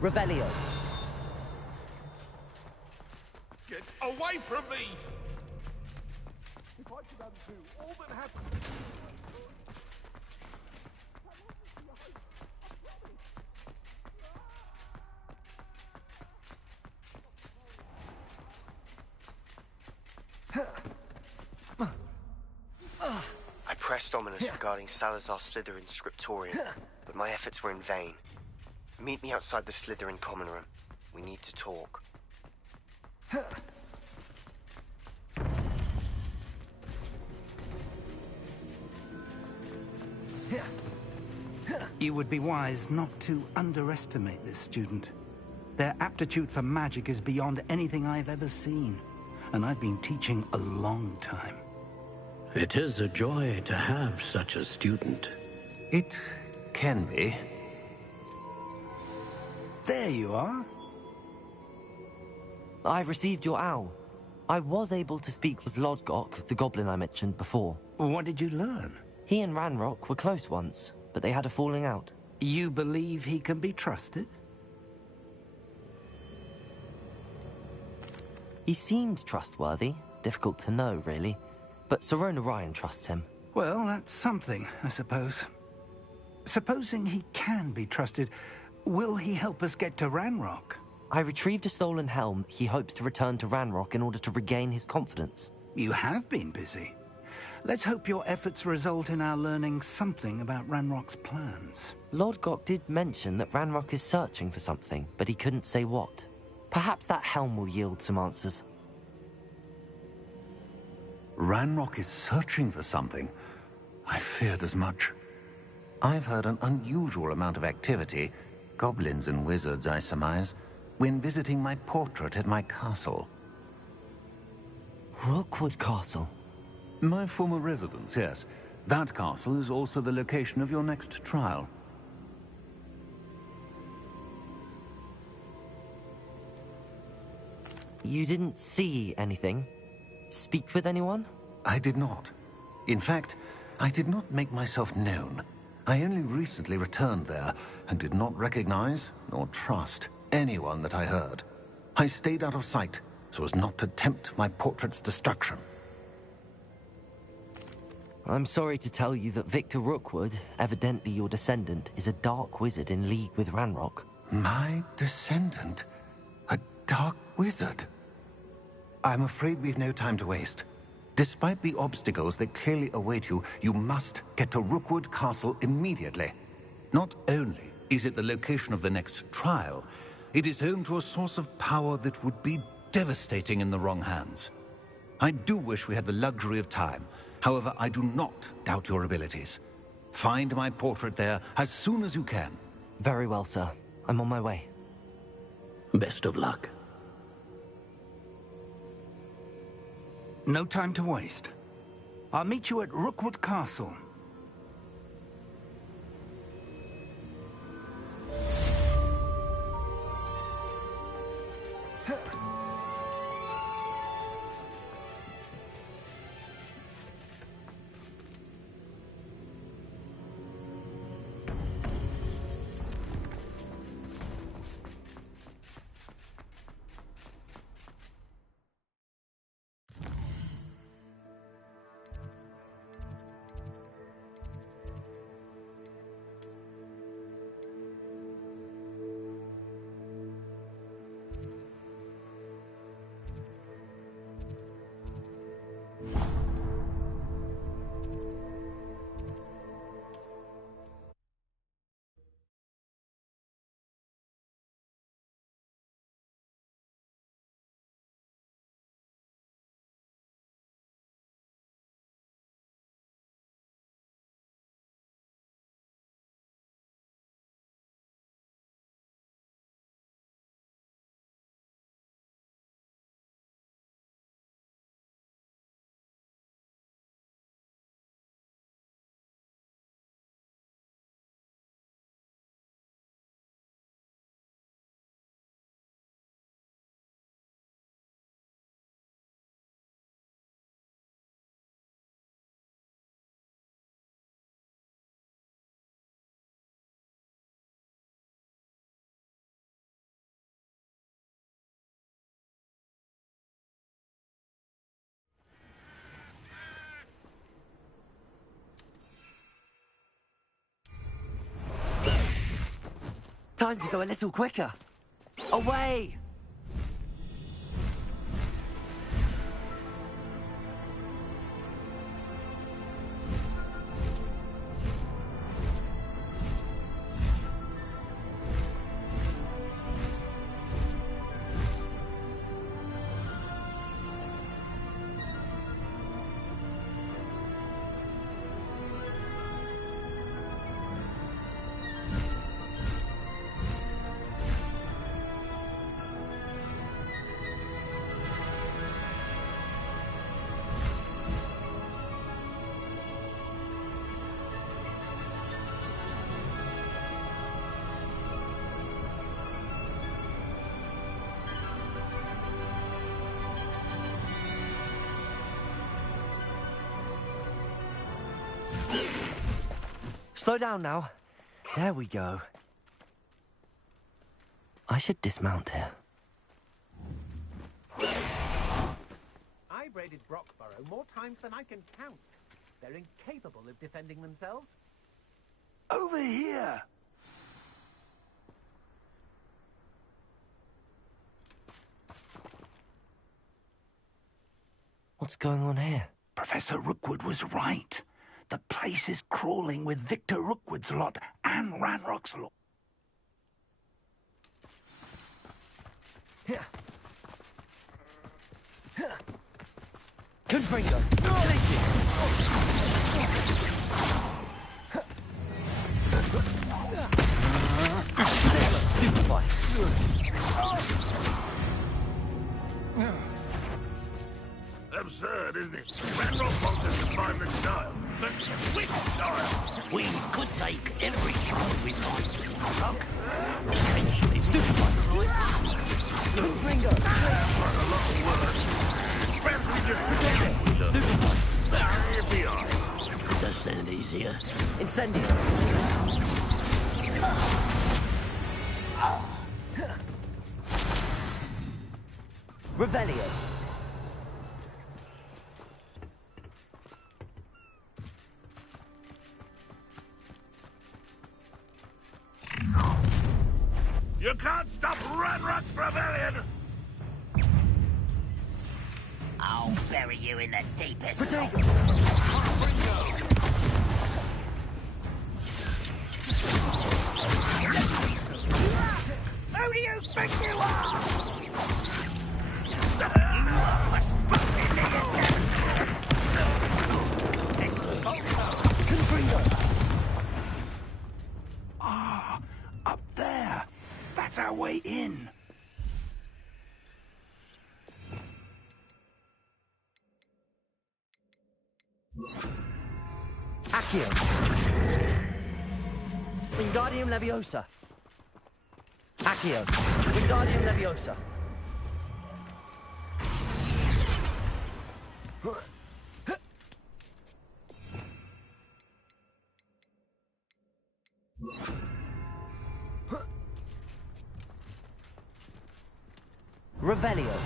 Revelio. Get away from me! If I could undo all that happened... I pressed ominous regarding Salazar Slytherin scriptorium, but my efforts were in vain. Meet me outside the Slytherin common room. We need to talk. You would be wise not to underestimate this student. Their aptitude for magic is beyond anything I've ever seen, and I've been teaching a long time. It is a joy to have such a student. It can be. There you are. I received your owl. I was able to speak with Lodgok, the goblin I mentioned before. What did you learn? He and Ranrock were close once, but they had a falling out. You believe he can be trusted? He seemed trustworthy. Difficult to know, really. But Sirona Ryan trusts him. Well, that's something, I suppose. Supposing he can be trusted, will he help us get to Ranrock? I retrieved a stolen helm. He hopes to return to Ranrock in order to regain his confidence. You have been busy. Let's hope your efforts result in our learning something about Ranrock's plans. Lodgok did mention that Ranrock is searching for something, but he couldn't say what. Perhaps that helm will yield some answers. Ranrock is searching for something. I feared as much. I've heard an unusual amount of activity, goblins and wizards, I surmise, when visiting my portrait at my castle. Rookwood Castle? My former residence, yes. That castle is also the location of your next trial. You didn't see anything? Speak with anyone? I did not. In fact, I did not make myself known. I only recently returned there and did not recognize nor trust anyone that I heard. I stayed out of sight so as not to tempt my portrait's destruction. I'm sorry to tell you that Victor Rookwood, evidently your descendant, is a dark wizard in league with Ranrock. My descendant? A dark wizard? I'm afraid we've no time to waste. Despite the obstacles that clearly await you, you must get to Rookwood Castle immediately. Not only is it the location of the next trial, it is home to a source of power that would be devastating in the wrong hands. I do wish we had the luxury of time. However, I do not doubt your abilities. Find my portrait there as soon as you can. Very well, sir. I'm on my way. Best of luck. No time to waste. I'll meet you at Rookwood Castle. Time to go a little quicker. Away! Slow down now. There we go. I should dismount here. I've raided Brockborough more times than I can count. They're incapable of defending themselves. Over here! What's going on here? Professor Rookwood was right. The place is crawling with Victor Rookwood's lot and Ranrock's lot. Confringo! Stupefy! Absurd, isn't it? Ranrock wants us to find the child. But which child? We could take every child we find. Look, Stupefy! Confringo! Quite a lot of work. Perhaps we just pretend that we look. Stupefy! Here we are. it does sound easier. Incendio! Revelio! You can't stop Ranrock's rebellion! I'll bury you in the deepest. Potatoes! Who do you think you are? Ah, up there. That's our way in. Accio! Wingardium Leviosa! Accio! Wingardium Leviosa! Revelio!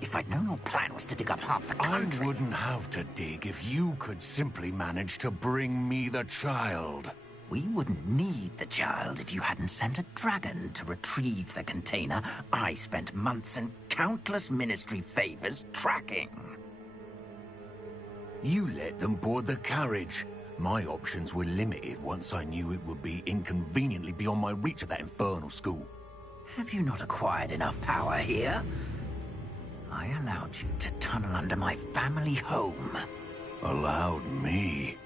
If I'd known your plan was to dig up half the I country... wouldn't have to dig if you could simply manage to bring me the child. We wouldn't need the child if you hadn't sent a dragon to retrieve the container I spent months and countless ministry favors tracking. You let them board the carriage. My options were limited once I knew it would be inconveniently beyond my reach at that infernal school. Have you not acquired enough power here? I allowed you to tunnel under my family home. Allowed me?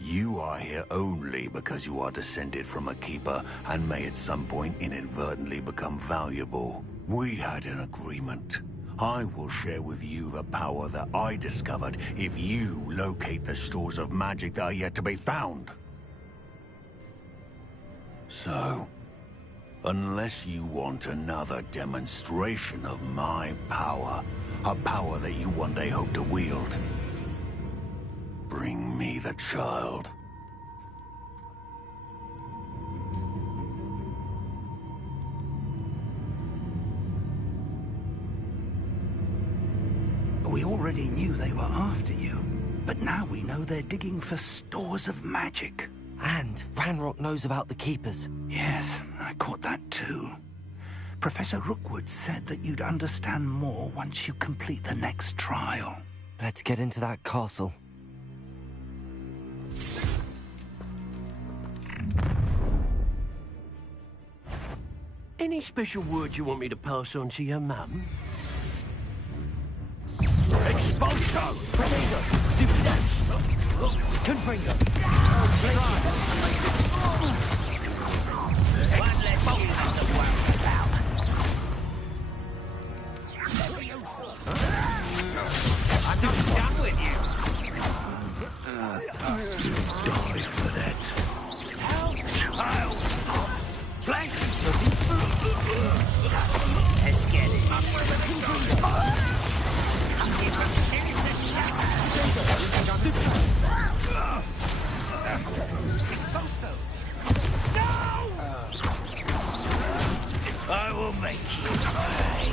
You are here only because you are descended from a keeper and may at some point inadvertently become valuable. We had an agreement. I will share with you the power that I discovered if you locate the stores of magic that are yet to be found. So, unless you want another demonstration of my power, a power that you one day hope to wield, bring me the child. We already knew they were after you, but now we know they're digging for stores of magic. And Ranrock knows about the Keepers. Yes, I caught that too. Professor Rookwood said that you'd understand more once you complete the next trial. Let's get into that castle. Any special words you want me to pass on to your mum? Expulso! Protego! Stupidez! Confringo! One less boulder to worry about. I'm not done with you! Die for that. Child! Flank! Let's get it. I will make you pay.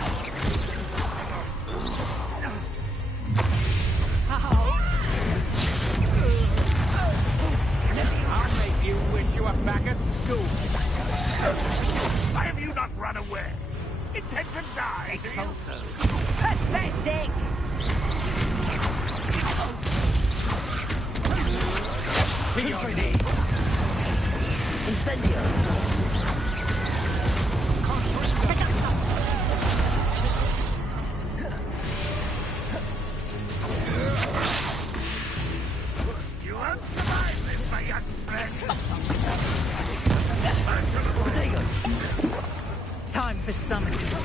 I'll make you wish you were back at school. Why have you not run away? Intend to die, do you? Pathetic! To your knees! Incendio! You won't survive this, my young friend. Protego! Time for some exercise.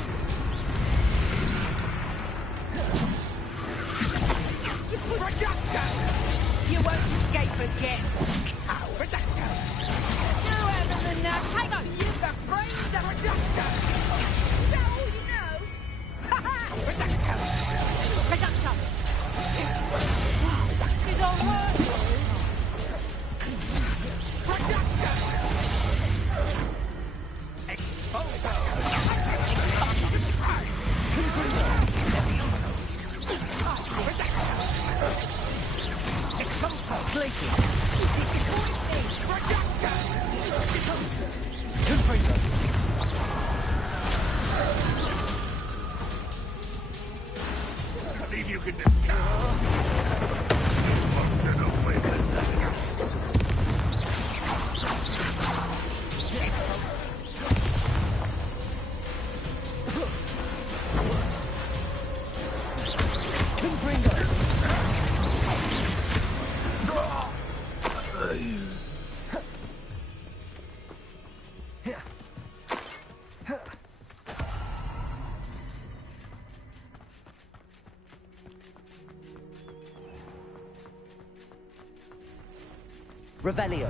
You won't escape again. You haven't enough. Hang on. You've got brains of reductor. Is that all you know? Reductor. Is all worth Believe you can discover. Revelio.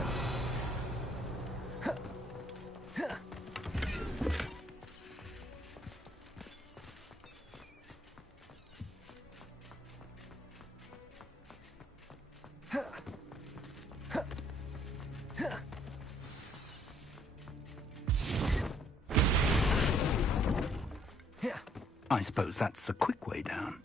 I suppose that's the quick way down.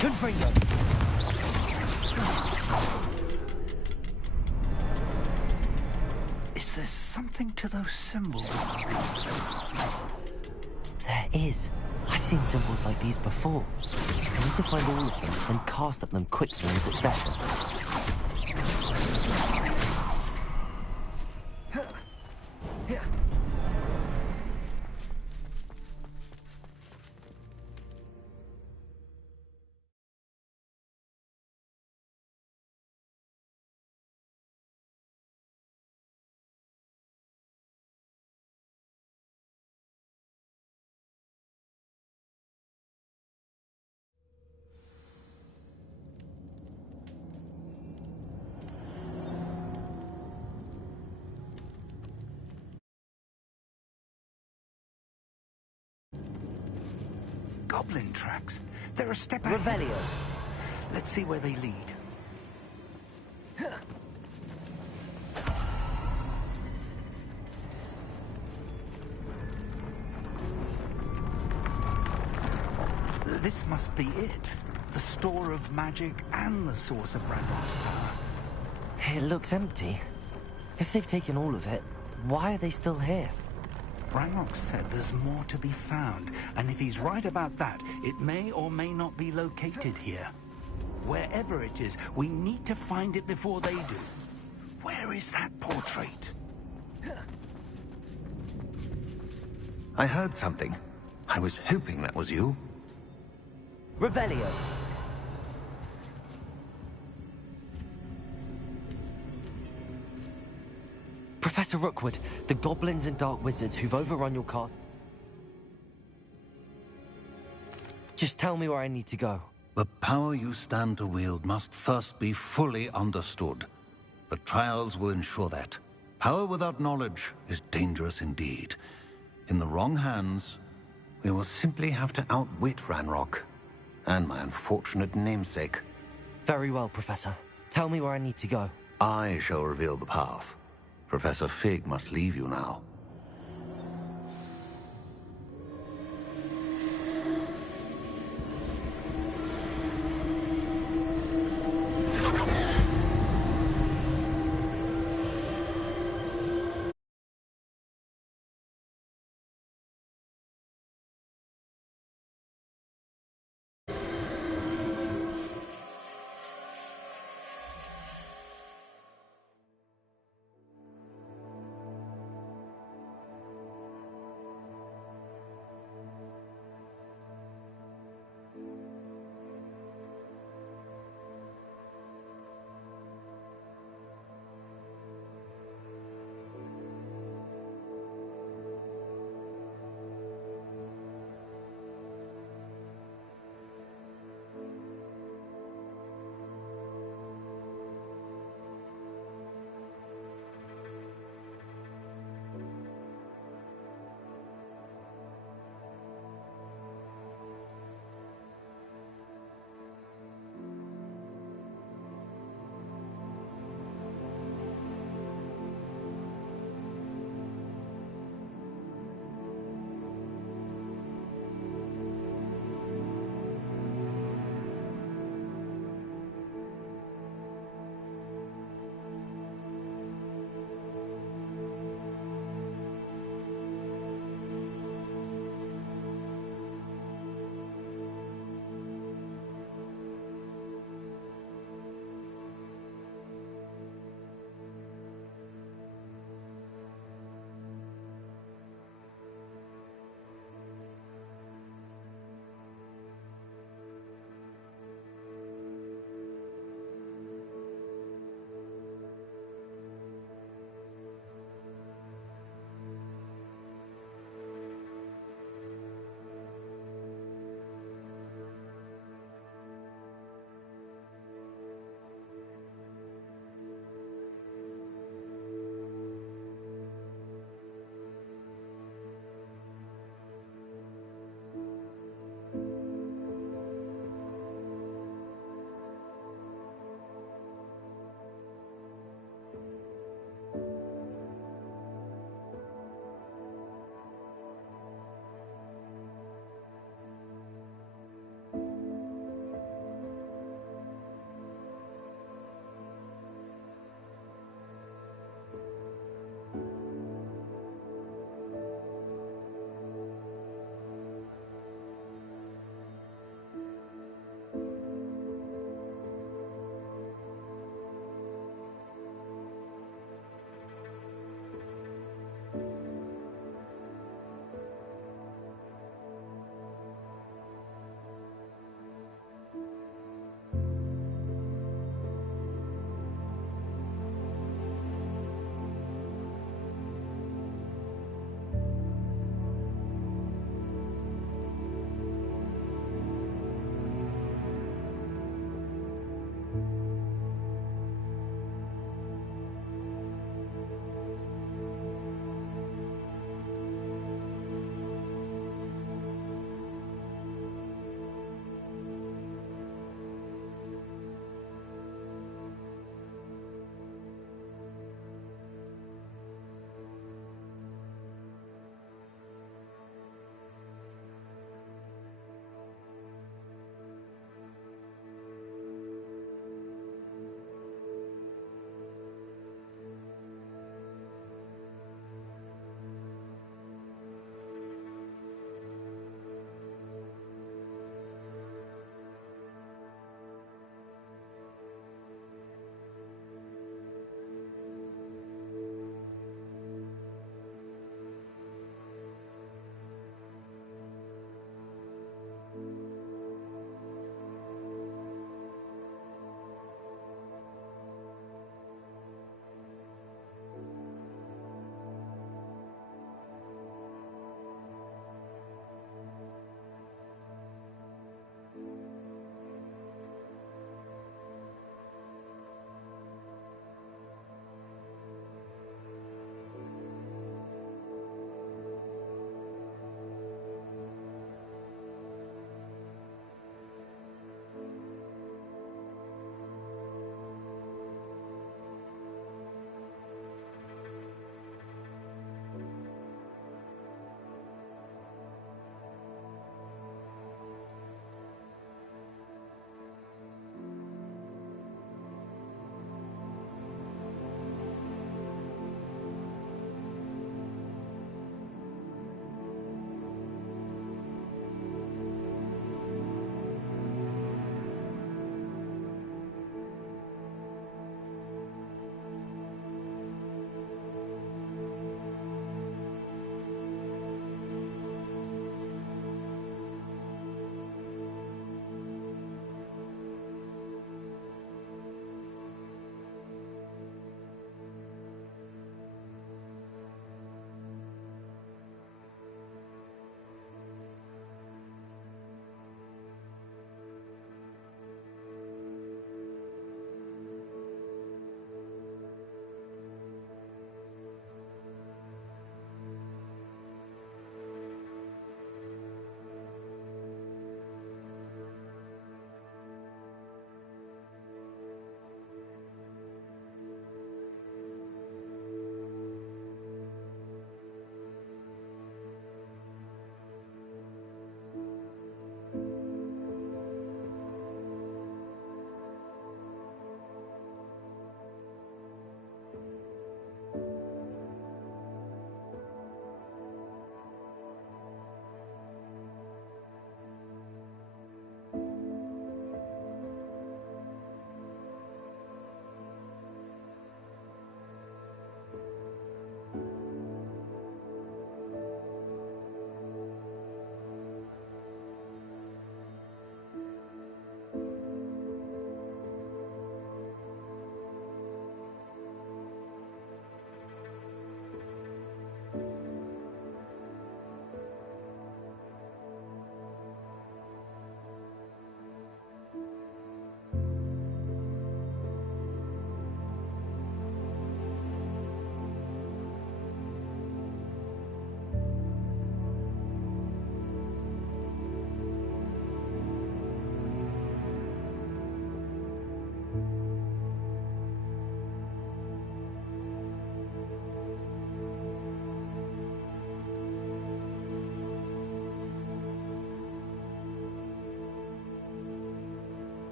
Confringo! Is there something to those symbols? There is. I've seen symbols like these before. I need to find all of them and cast at them quickly in succession. Goblin tracks. They're a step ahead. Revelio. Let's see where they lead. This must be it. The store of magic and the source of Ranrock's power. It looks empty. If they've taken all of it, why are they still here? Ranrock said there's more to be found, and if he's right about that, it may or may not be located here. Wherever it is, we need to find it before they do. Where is that portrait? I heard something. I was hoping that was you. Revelio. Professor Rookwood, the goblins and dark wizards who've overrun your castle. Just tell me where I need to go. The power you stand to wield must first be fully understood. The trials will ensure that. Power without knowledge is dangerous indeed. In the wrong hands, We will simply have to outwit Ranrock. And my unfortunate namesake. Very well, Professor. Tell me where I need to go. I shall reveal the path. Professor Fig must leave you now.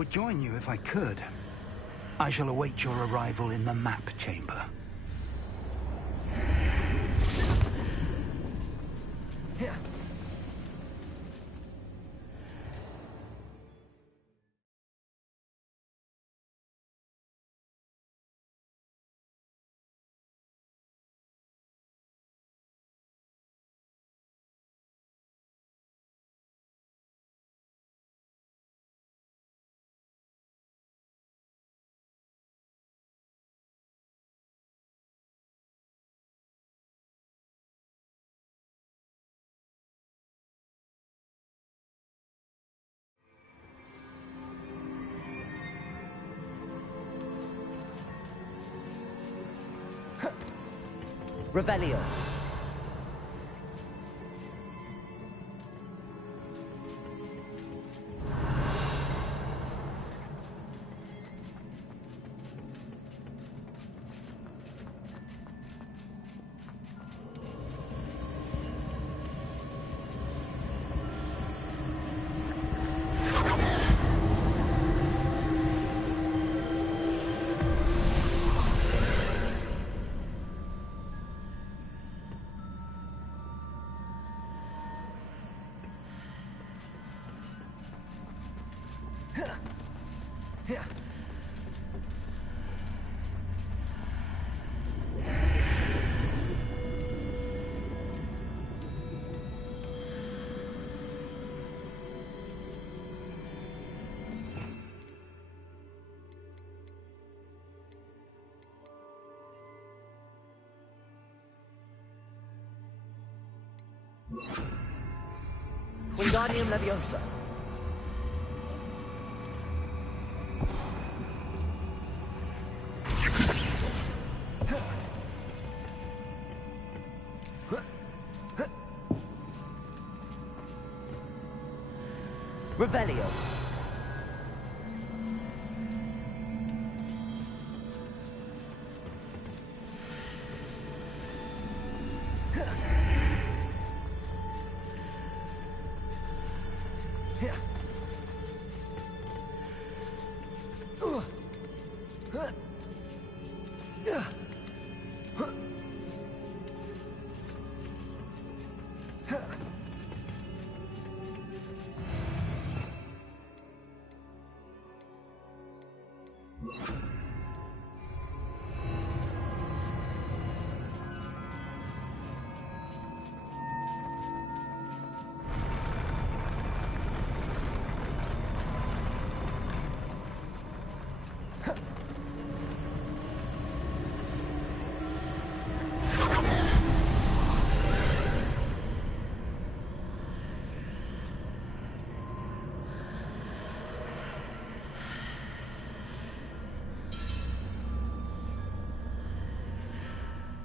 would join you if I could. I shall await your arrival in the map chamber. Revelio. Wingardium Leviosa. Revelio.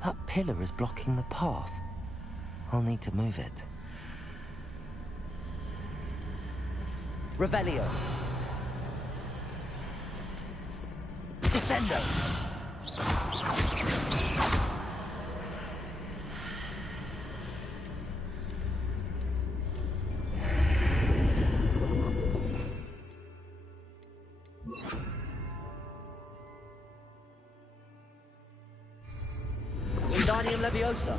That pillar is blocking the path. I'll need to move it. Revelio. Descendo. Wingardium Leviosa.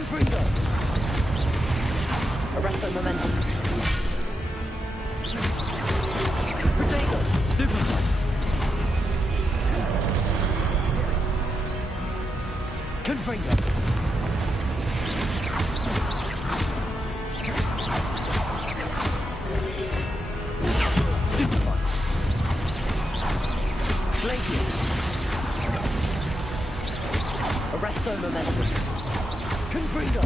Confringo! Arresto momentum. Protego! Stupefy! Confringo! Stupefy! Glacius! Arresto momentum. Confringo!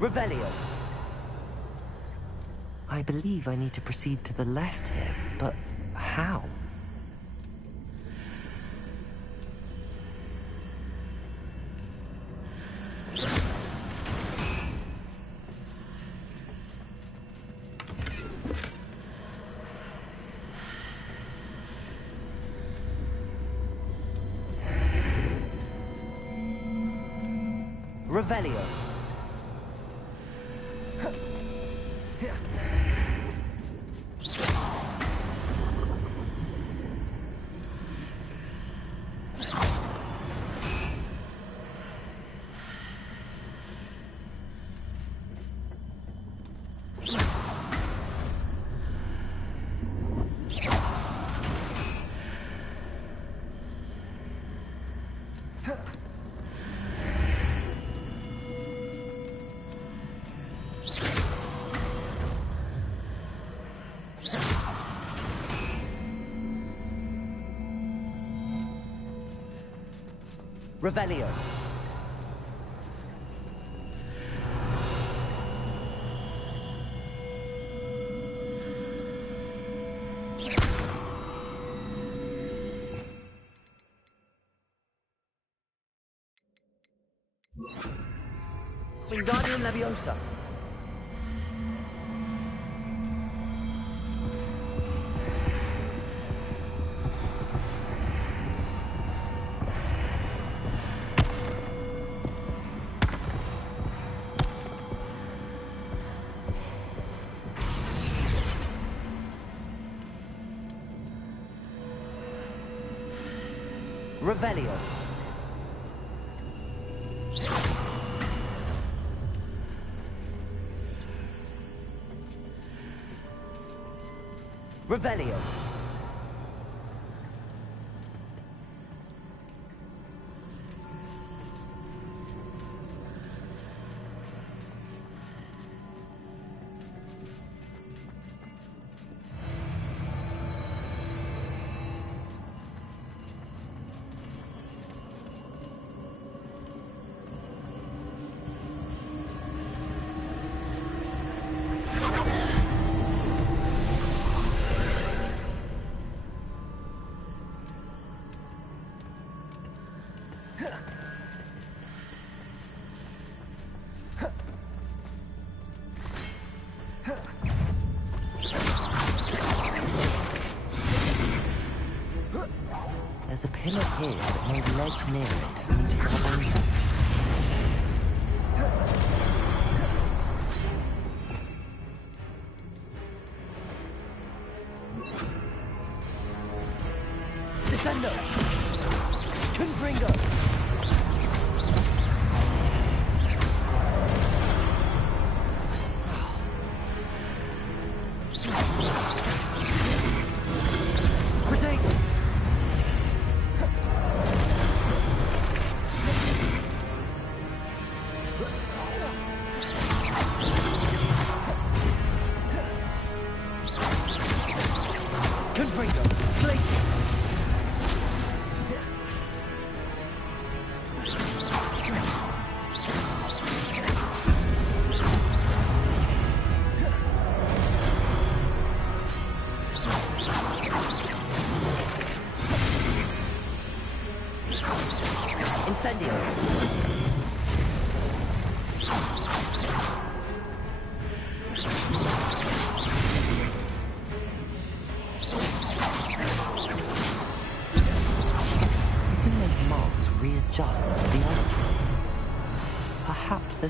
Revelio. I believe I need to proceed to the left here, but how? Revelio. Revelio. Wingardium Leviosa. Revelio. Revelio. There's a pillar here, but no ledge near it for me to grab onto. Descendo! Confringo!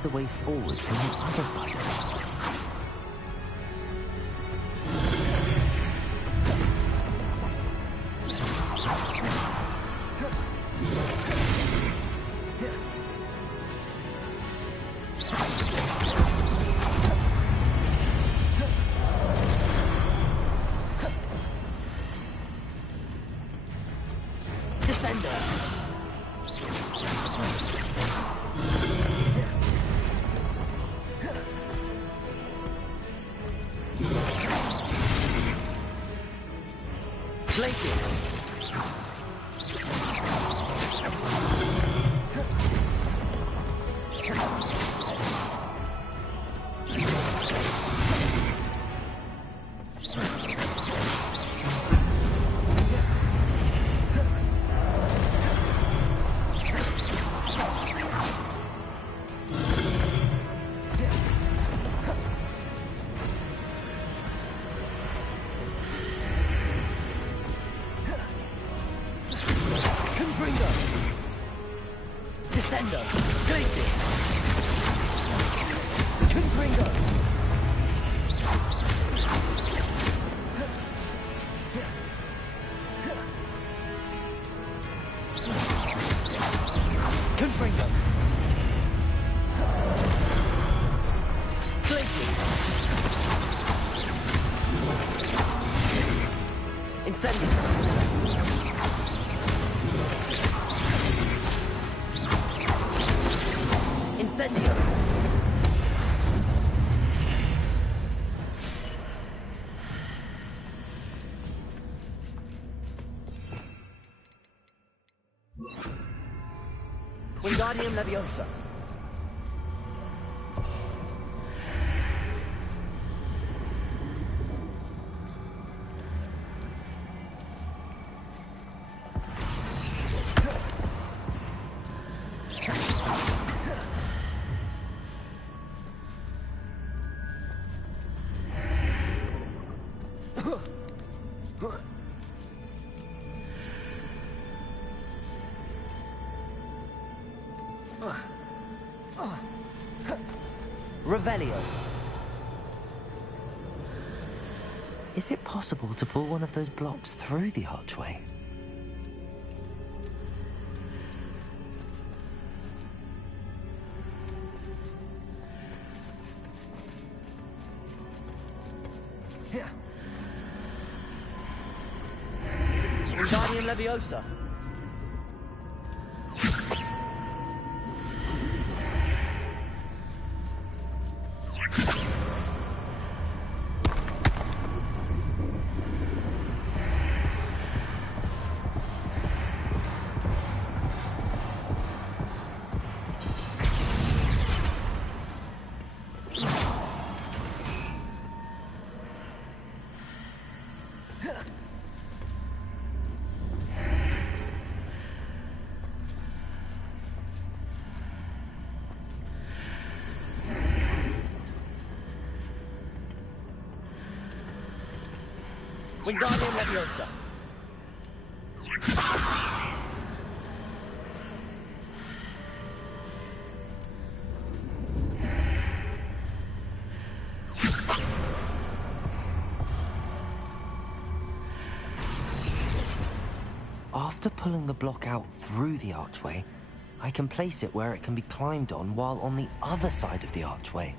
there's a way forward from the other side of it. Wingardium Leviosa. Revelio. Is it possible to pull one of those blocks through the archway? Wingardium Leviosa. Wingardium Leviosa. After pulling the block out through the archway, I can place it where it can be climbed on while on the other side of the archway.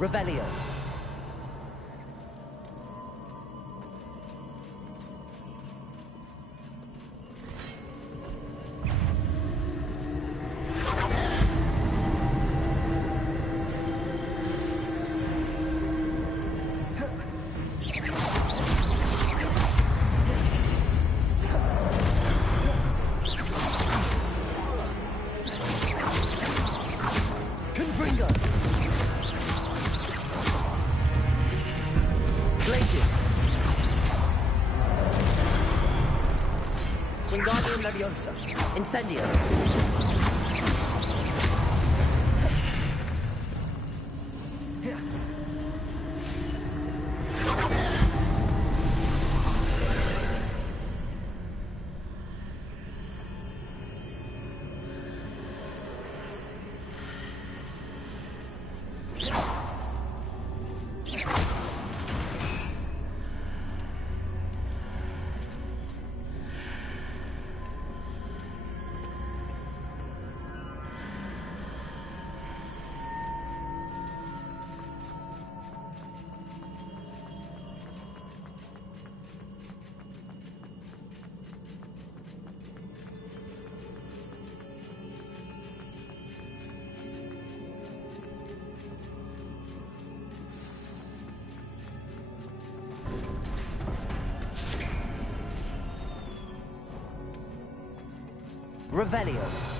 Revelio. Confringo! Glaciers! Wingardium Leviosa! Incendio! Revelio.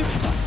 Stupefy.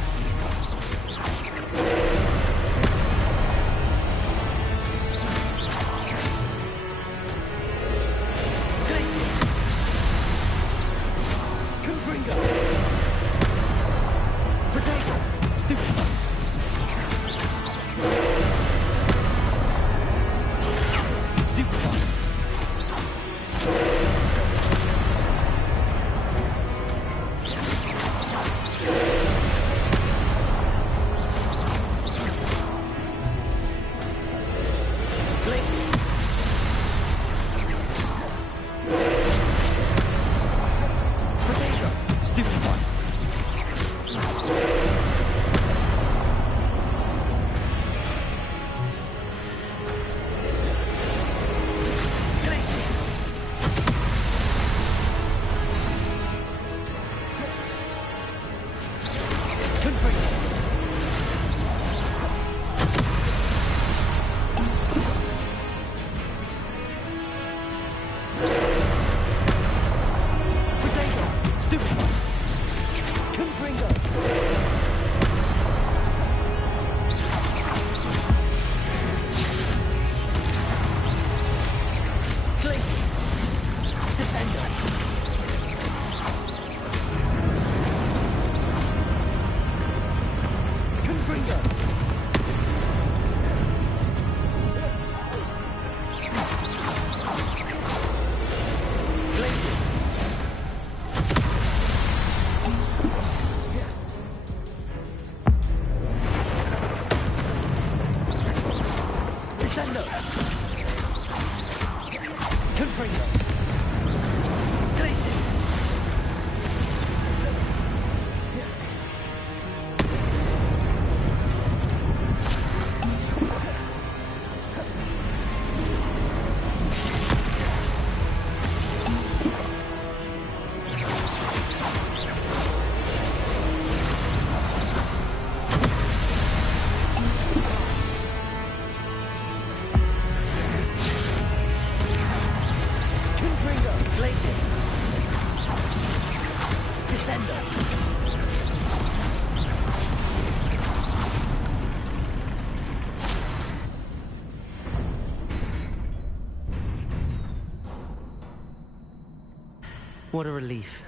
What a relief.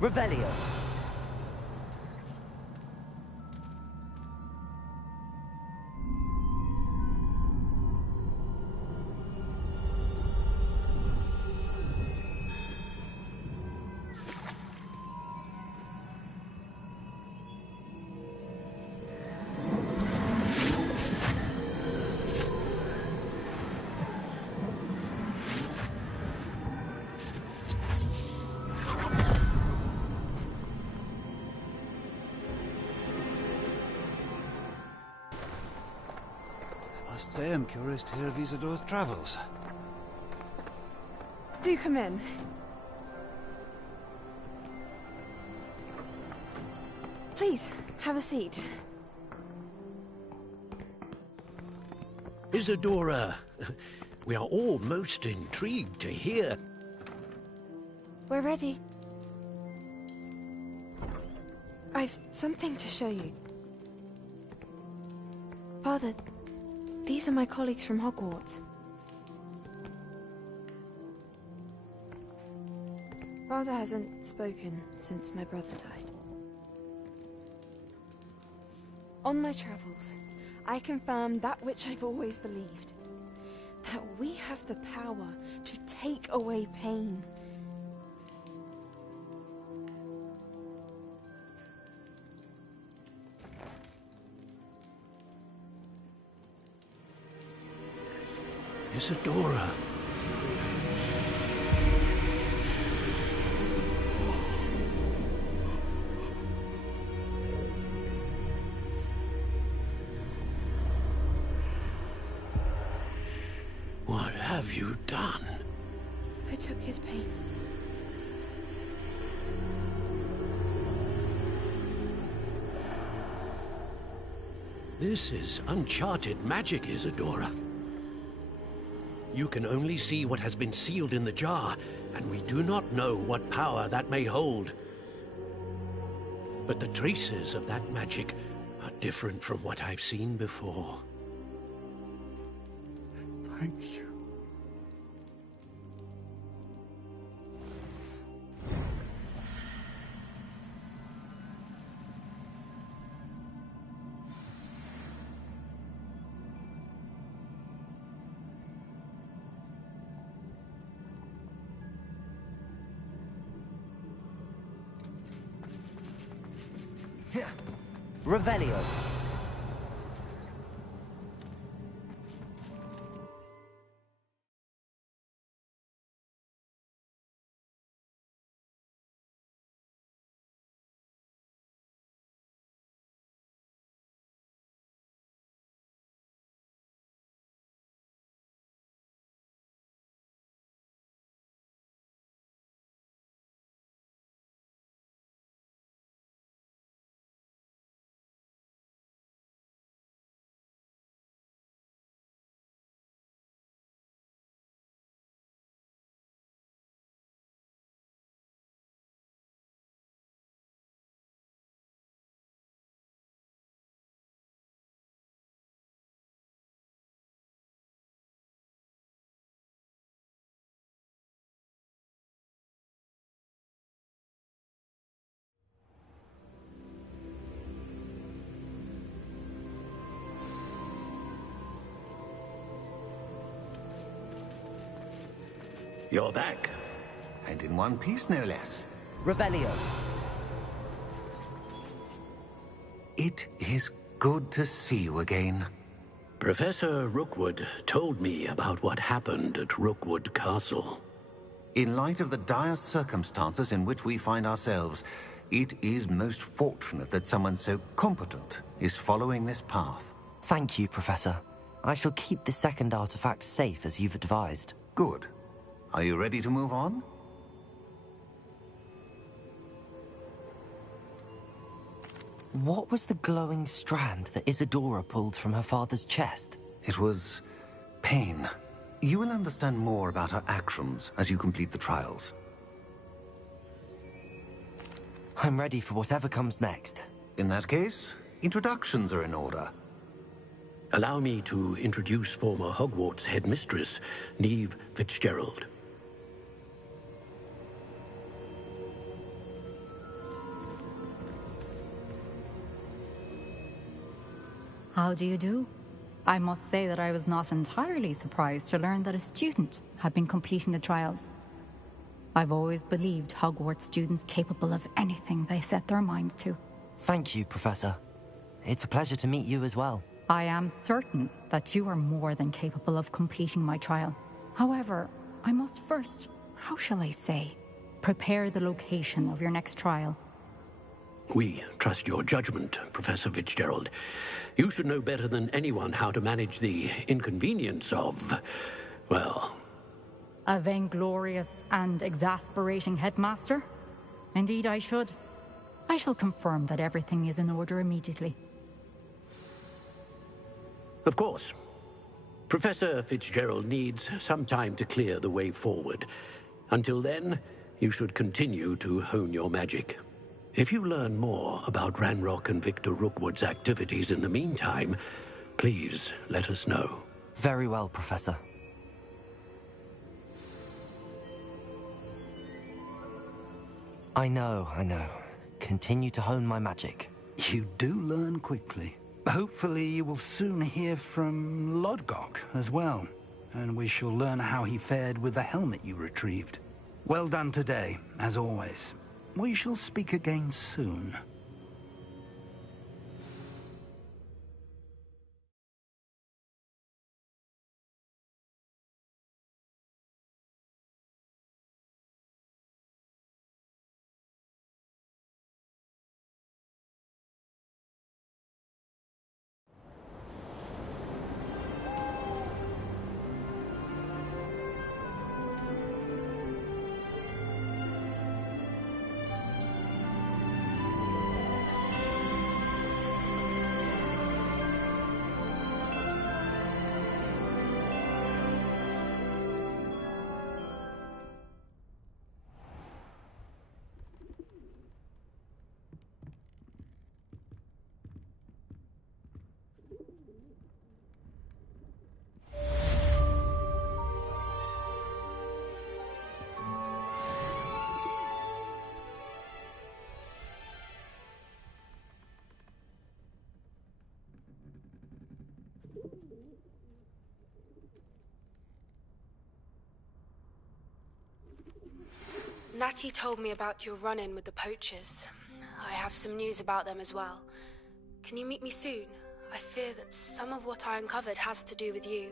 Revelio. I must say I'm curious to hear of Isadore's travels. Do come in. Please, have a seat. Isadora, we are all most intrigued to hear. We're ready. I've something to show you. Father, these are my colleagues from Hogwarts. Father hasn't spoken since my brother died. On my travels, I confirmed that which I've always believed. That we have the power to take away pain. Isadora. What have you done? I took his pain. This is uncharted magic, Isadora. You can only see what has been sealed in the jar, and we do not know what power that may hold. But the traces of that magic are different from what I've seen before. Thank you. Revelio. You're back. And in one piece, no less. Revelio. It is good to see you again. Professor Rookwood told me about what happened at Rookwood Castle. In light of the dire circumstances in which we find ourselves, it is most fortunate that someone so competent is following this path. Thank you, Professor. I shall keep the second artifact safe as you've advised. Good. Are you ready to move on? What was the glowing strand that Isadora pulled from her father's chest? It was pain. You will understand more about her actions as you complete the trials. I'm ready for whatever comes next. In that case, introductions are in order. Allow me to introduce former Hogwarts headmistress, Neve Fitzgerald. How do you do? I must say that I was not entirely surprised to learn that a student had been completing the trials. I've always believed Hogwarts students capable of anything they set their minds to. Thank you, Professor. It's a pleasure to meet you as well. I am certain that you are more than capable of completing my trial. However, I must first, how shall I say, prepare the location of your next trial. We trust your judgment, Professor Fitzgerald. You should know better than anyone how to manage the inconvenience of, well... A vainglorious and exasperating headmaster? Indeed I should. I shall confirm that everything is in order immediately. Of course. Professor Fitzgerald needs some time to clear the way forward. Until then, you should continue to hone your magic. If you learn more about Ranrock and Victor Rookwood's activities in the meantime, please let us know. Very well, Professor. I know. Continue to hone my magic. You do learn quickly. Hopefully you will soon hear from Lodgok as well, and we shall learn how he fared with the helmet you retrieved. Well done today, as always. We shall speak again soon. Natty told me about your run-in with the poachers. I have some news about them as well. Can you meet me soon? I fear that some of what I uncovered has to do with you.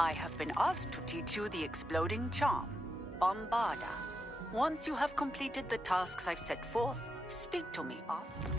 I have been asked to teach you the exploding charm, Bombarda. Once you have completed the tasks I've set forth, speak to me after.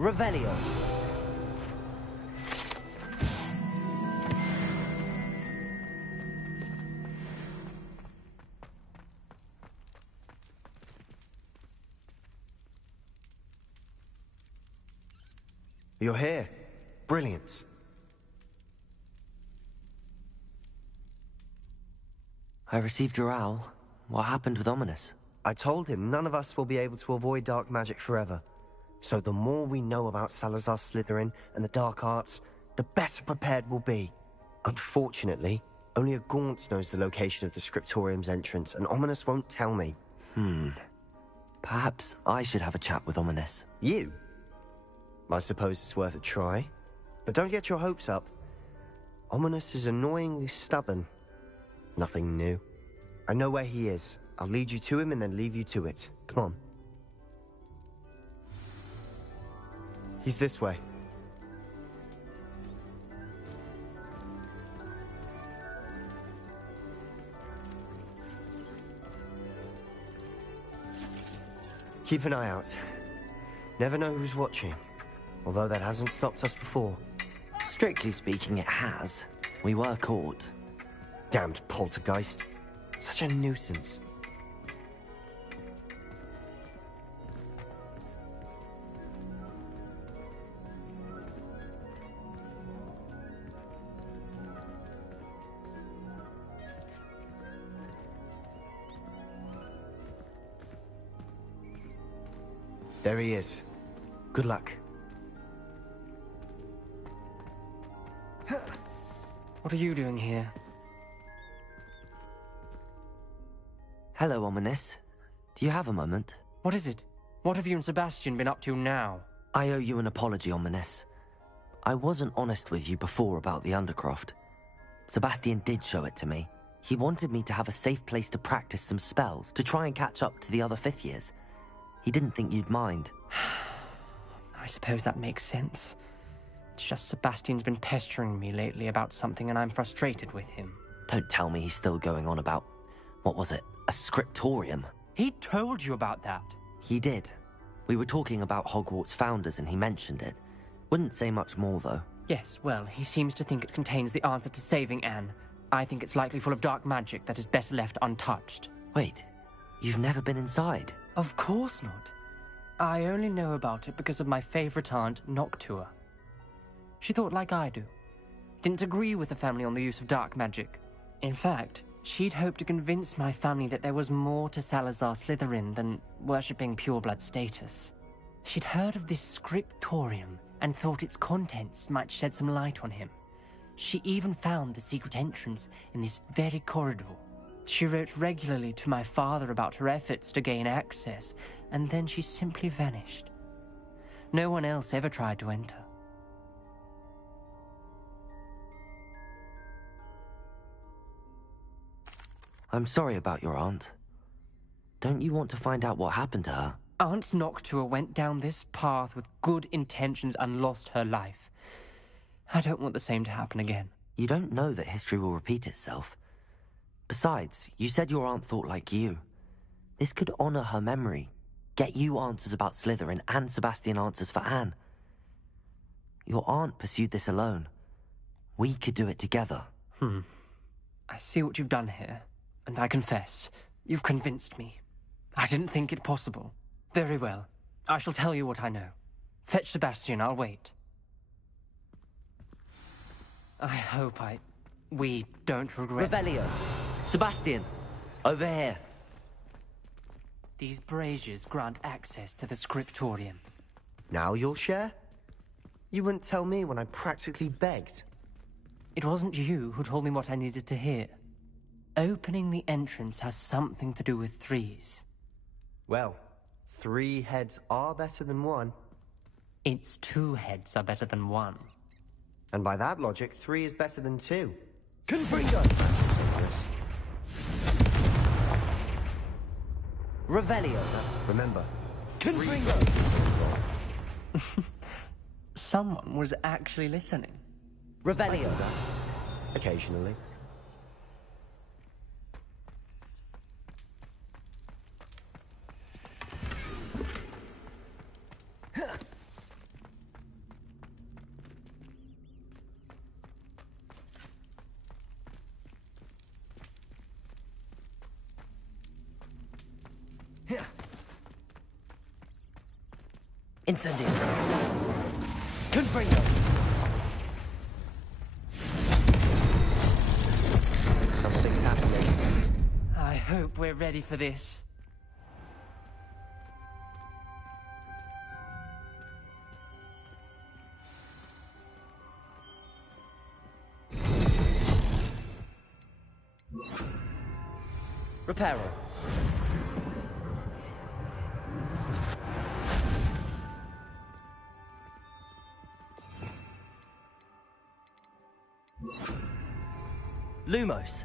Revelio. You're here. Brilliant. I received your owl. What happened with Ominous? I told him none of us will be able to avoid dark magic forever. So the more we know about Salazar Slytherin and the dark arts, the better prepared we'll be. Unfortunately, only a Gaunt knows the location of the Scriptorium's entrance, and Ominous won't tell me. Perhaps I should have a chat with Ominous. You? I suppose it's worth a try. But don't get your hopes up. Ominous is annoyingly stubborn. Nothing new. I know where he is. I'll lead you to him and then leave you to it. Come on. He's this way. Keep an eye out. Never know who's watching. Although that hasn't stopped us before. Strictly speaking, it has. We were caught. Damned poltergeist. Such a nuisance. There he is. Good luck. What are you doing here? Hello, Ominous. Do you have a moment? What is it? What have you and Sebastian been up to now? I owe you an apology, Ominous. I wasn't honest with you before about the Undercroft. Sebastian did show it to me. He wanted me to have a safe place to practice some spells, to try and catch up to the other fifth years. He didn't think you'd mind. I suppose that makes sense. It's just Sebastian's been pestering me lately about something and I'm frustrated with him. Don't tell me he's still going on about, what was it, a scriptorium? He told you about that? He did. We were talking about Hogwarts founders and he mentioned it. Wouldn't say much more, though. Yes, well, he seems to think it contains the answer to saving Anne. I think it's likely full of dark magic that is better left untouched. Wait, you've never been inside? Of course not. I only know about it because of my favorite aunt, Noctua. She thought like I do. Didn't agree with the family on the use of dark magic. In fact, she'd hoped to convince my family that there was more to Salazar Slytherin than worshipping pureblood status. She'd heard of this scriptorium and thought its contents might shed some light on him. She even found the secret entrance in this very corridor. She wrote regularly to my father about her efforts to gain access, and then she simply vanished. No one else ever tried to enter. I'm sorry about your aunt. Don't you want to find out what happened to her? Aunt Noctua went down this path with good intentions and lost her life. I don't want the same to happen again. You don't know that history will repeat itself. Besides, you said your aunt thought like you. This could honor her memory, get you answers about Slytherin and Sebastian answers for Anne. Your aunt pursued this alone. We could do it together. I see what you've done here, and I confess, you've convinced me. I didn't think it possible. Very well. I shall tell you what I know. Fetch Sebastian, I'll wait. I hope we don't regret... Revelio! Sebastian! Over here! These braziers grant access to the scriptorium. Now you'll share? You wouldn't tell me when I practically begged. It wasn't you who told me what I needed to hear. Opening the entrance has something to do with threes. Well, 3 heads are better than 1. It's 2 heads are better than 1. And by that logic, 3 is better than 2. Confringo! Revelio. Remember, Confringo! Someone was actually listening. Revelio. Occasionally. Incendio. Confringo. Something's happening. I hope we're ready for this. Reparo. Lumos.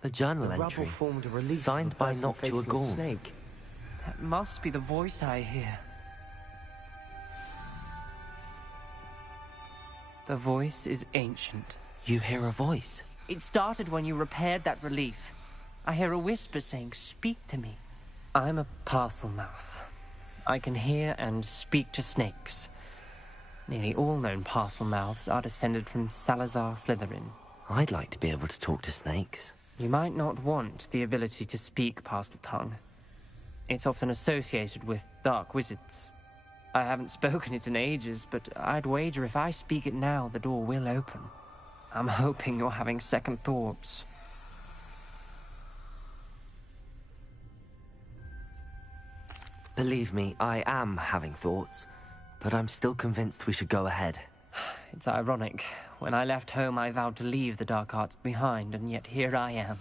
The journal The entry, rubble formed a relief signed of a by person Noctua facing a Gaunt. snake. That must be the voice I hear. The voice is ancient. You hear a voice? It started when you repaired that relief. I hear a whisper saying, "Speak to me." I'm a parcel mouth. I can hear and speak to snakes. Nearly all known parcel mouths are descended from Salazar Slytherin. I'd like to be able to talk to snakes. You might not want the ability to speak parcel tongue. It's often associated with dark wizards. I haven't spoken it in ages, but I'd wager if I speak it now, the door will open. I'm hoping you're having second thoughts. Believe me, I am having thoughts, but I'm still convinced we should go ahead. It's ironic. When I left home, I vowed to leave the dark arts behind, and yet here I am.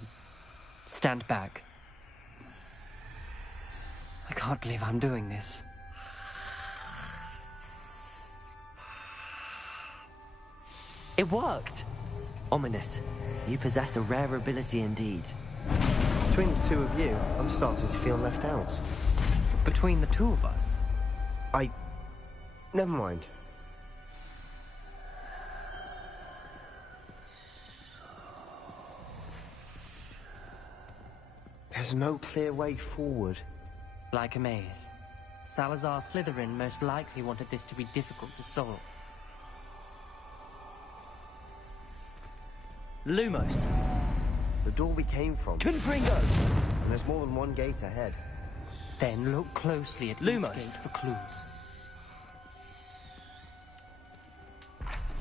Stand back. I can't believe I'm doing this. It worked! Ominous. You possess a rare ability indeed. Between the two of you, I'm starting to feel left out. Between the two of us? Never mind. There's no clear way forward. Like a maze. Salazar Slytherin most likely wanted this to be difficult to solve. Lumos. The door we came from. Confringo! And there's more than one gate ahead. Then look closely at Lumos. each gate for clues.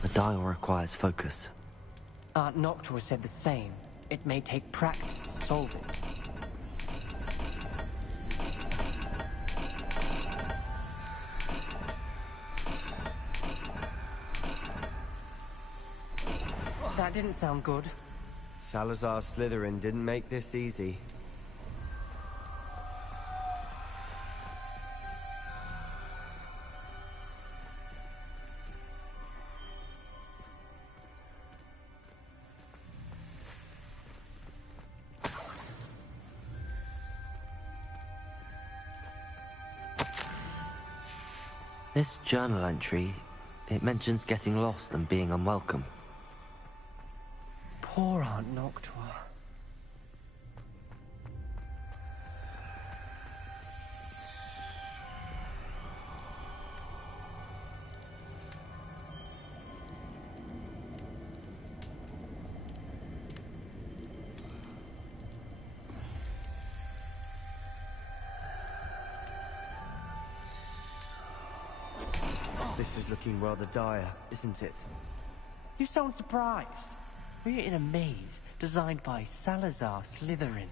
The dial requires focus. Aunt Noctua said the same. It may take practice to solve it. That didn't sound good. Salazar Slytherin didn't make this easy. This journal entry, it mentions getting lost and being unwelcome. Poor Aunt Noctua. This is looking rather dire, isn't it? You sound surprised. We're in a maze designed by Salazar Slytherin.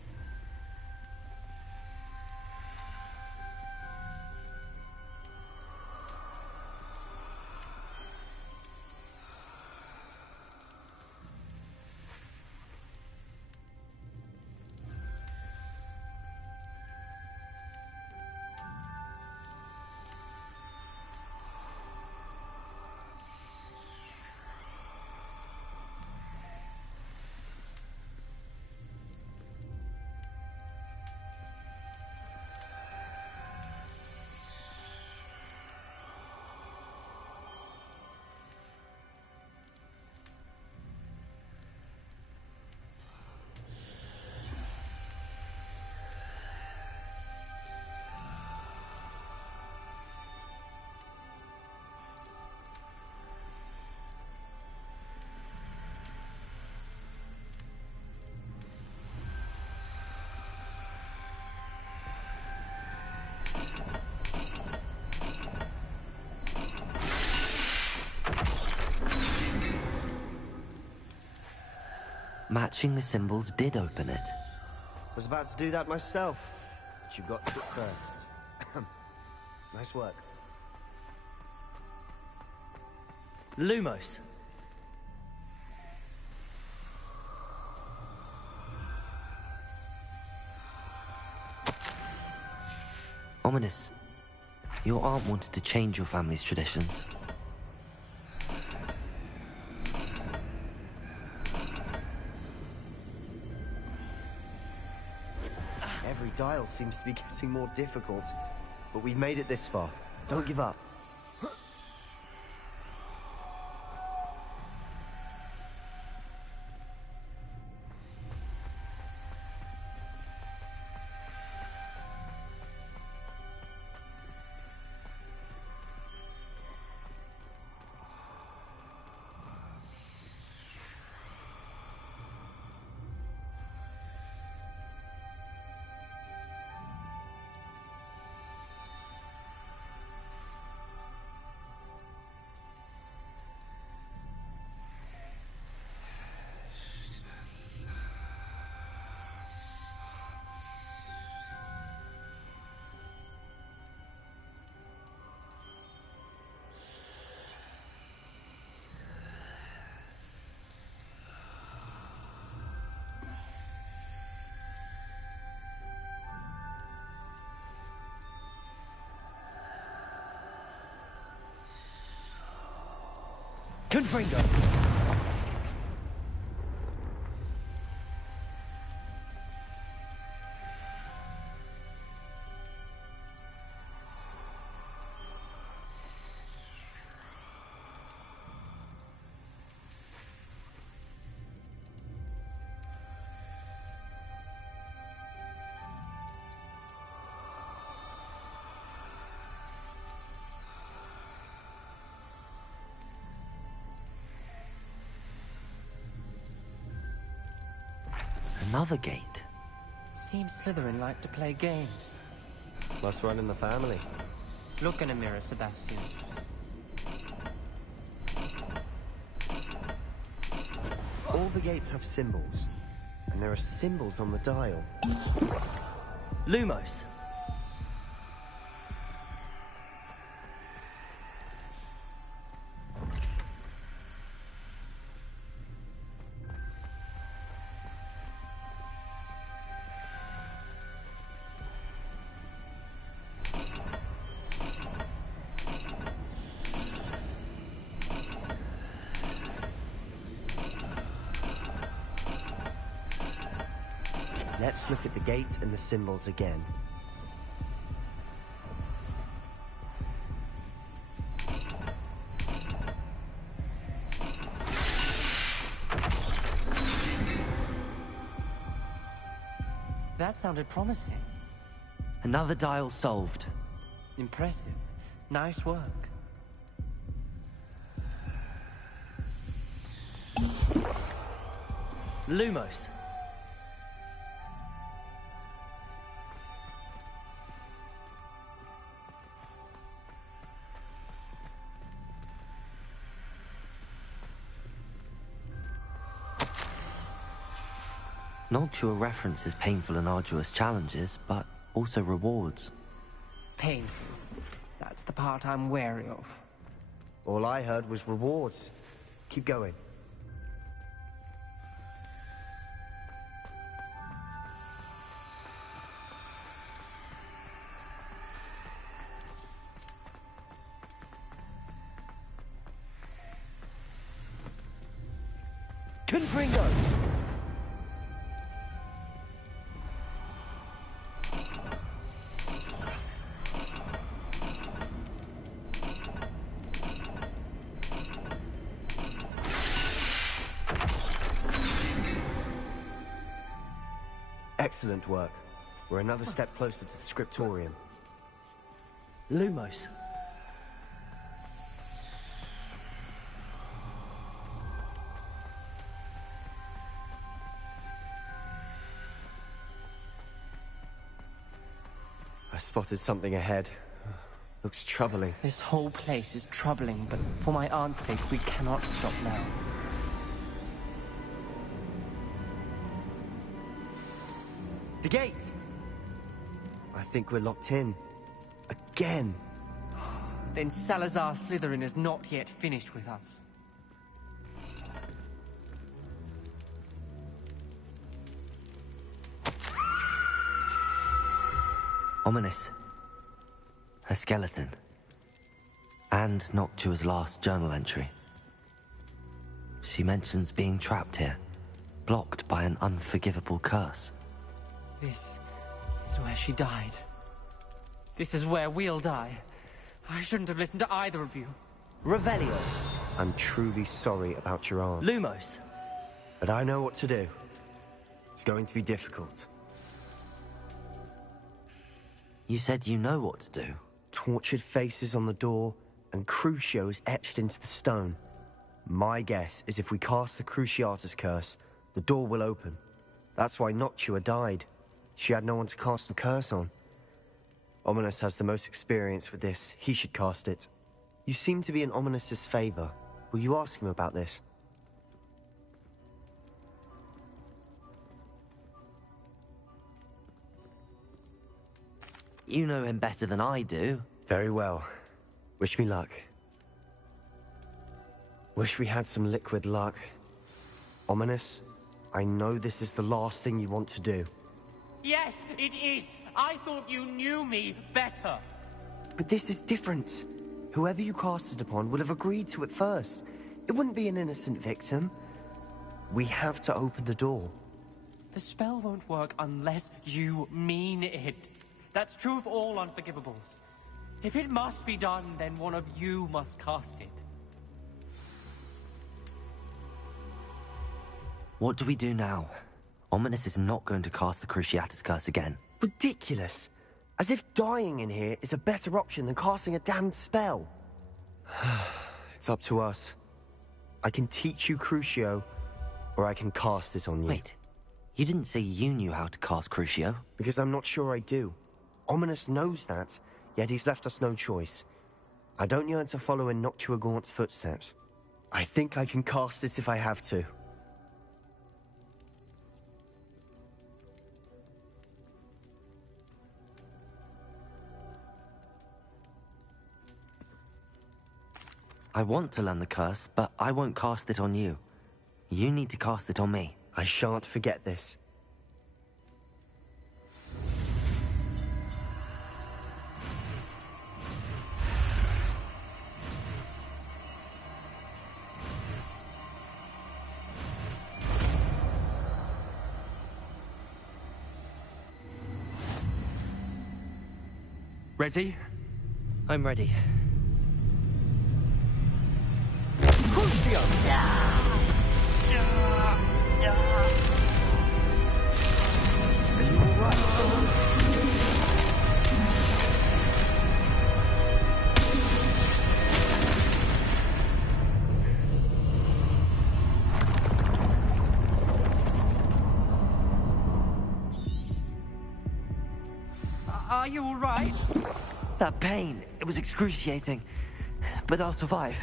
Matching the symbols did open it. Was about to do that myself, but you got to it first. Nice work. Lumos. Ominous. Your aunt wanted to change your family's traditions. Every dial seems to be getting more difficult, but we've made it this far. Don't give up. Confringo! Another gate. Seems Slytherin like to play games. Must run in the family. Look in a mirror, Sebastian. All the gates have symbols, and there are symbols on the dial. Lumos. Let's look at the gate and the symbols again. That sounded promising. Another dial solved. Impressive. Nice work. Lumos. Noctua references painful and arduous challenges, but also rewards. Painful. That's the part I'm wary of. All I heard was rewards. Keep going. Confringo! Excellent work. We're another step closer to the scriptorium. Lumos. I spotted something ahead. Looks troubling. This whole place is troubling, but for my aunt's sake, we cannot stop now. The gate! I think we're locked in. Again. Then Salazar Slytherin is not yet finished with us. Ominous. Her skeleton. And Noctua's last journal entry. She mentions being trapped here, blocked by an unforgivable curse. This is where she died. This is where we'll die. I shouldn't have listened to either of you. Revelios. I'm truly sorry about your aunt. Lumos. But I know what to do. It's going to be difficult. You said you know what to do. Tortured faces on the door, and Crucios etched into the stone. My guess is if we cast the Cruciatus curse, the door will open. That's why Noctua died. She had no one to cast the curse on. Ominous has the most experience with this. He should cast it. You seem to be in Ominous's favor. Will you ask him about this? You know him better than I do. Very well. Wish me luck. Wish we had some liquid luck. Ominous, I know this is the last thing you want to do. Yes, it is. I thought you knew me better. But this is different. Whoever you cast it upon would have agreed to it first. It wouldn't be an innocent victim. We have to open the door. The spell won't work unless you mean it. That's true of all unforgivables. If it must be done, then one of you must cast it. What do we do now? Ominous is not going to cast the Cruciatus curse again. Ridiculous. As if dying in here is a better option than casting a damned spell. It's up to us. I can teach you Crucio, or I can cast it on you. Wait, you didn't say you knew how to cast Crucio? Because I'm not sure I do. Ominous knows that, yet he's left us no choice. I don't yearn to follow in Noctua Gaunt's footsteps. I think I can cast it if I have to. I want to learn the curse, but I won't cast it on you. You need to cast it on me. I shan't forget this. Ready? I'm ready. Crucio! Are you alright? Are you alright? That pain, it was excruciating. But I'll survive.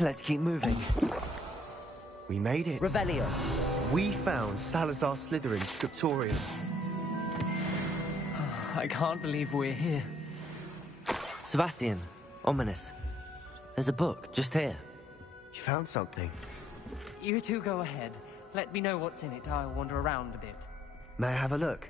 Let's keep moving. We made it. Revelio. We found Salazar Slytherin's scriptorium. I can't believe we're here. Sebastian, Ominous. There's a book just here. You found something. You two go ahead. Let me know what's in it. I'll wander around a bit. May I have a look?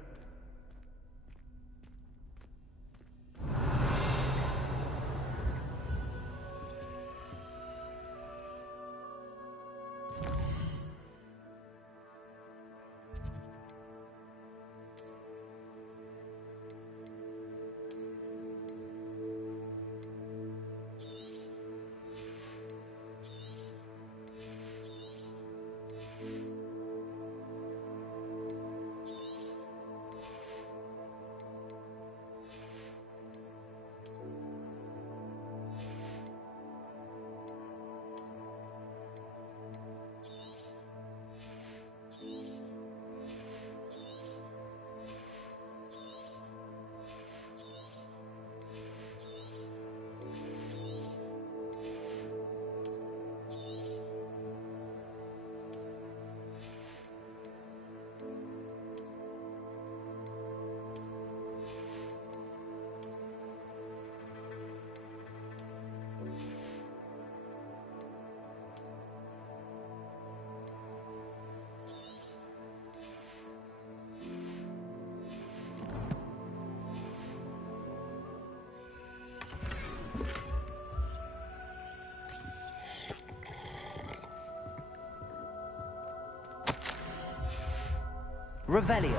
Revelio.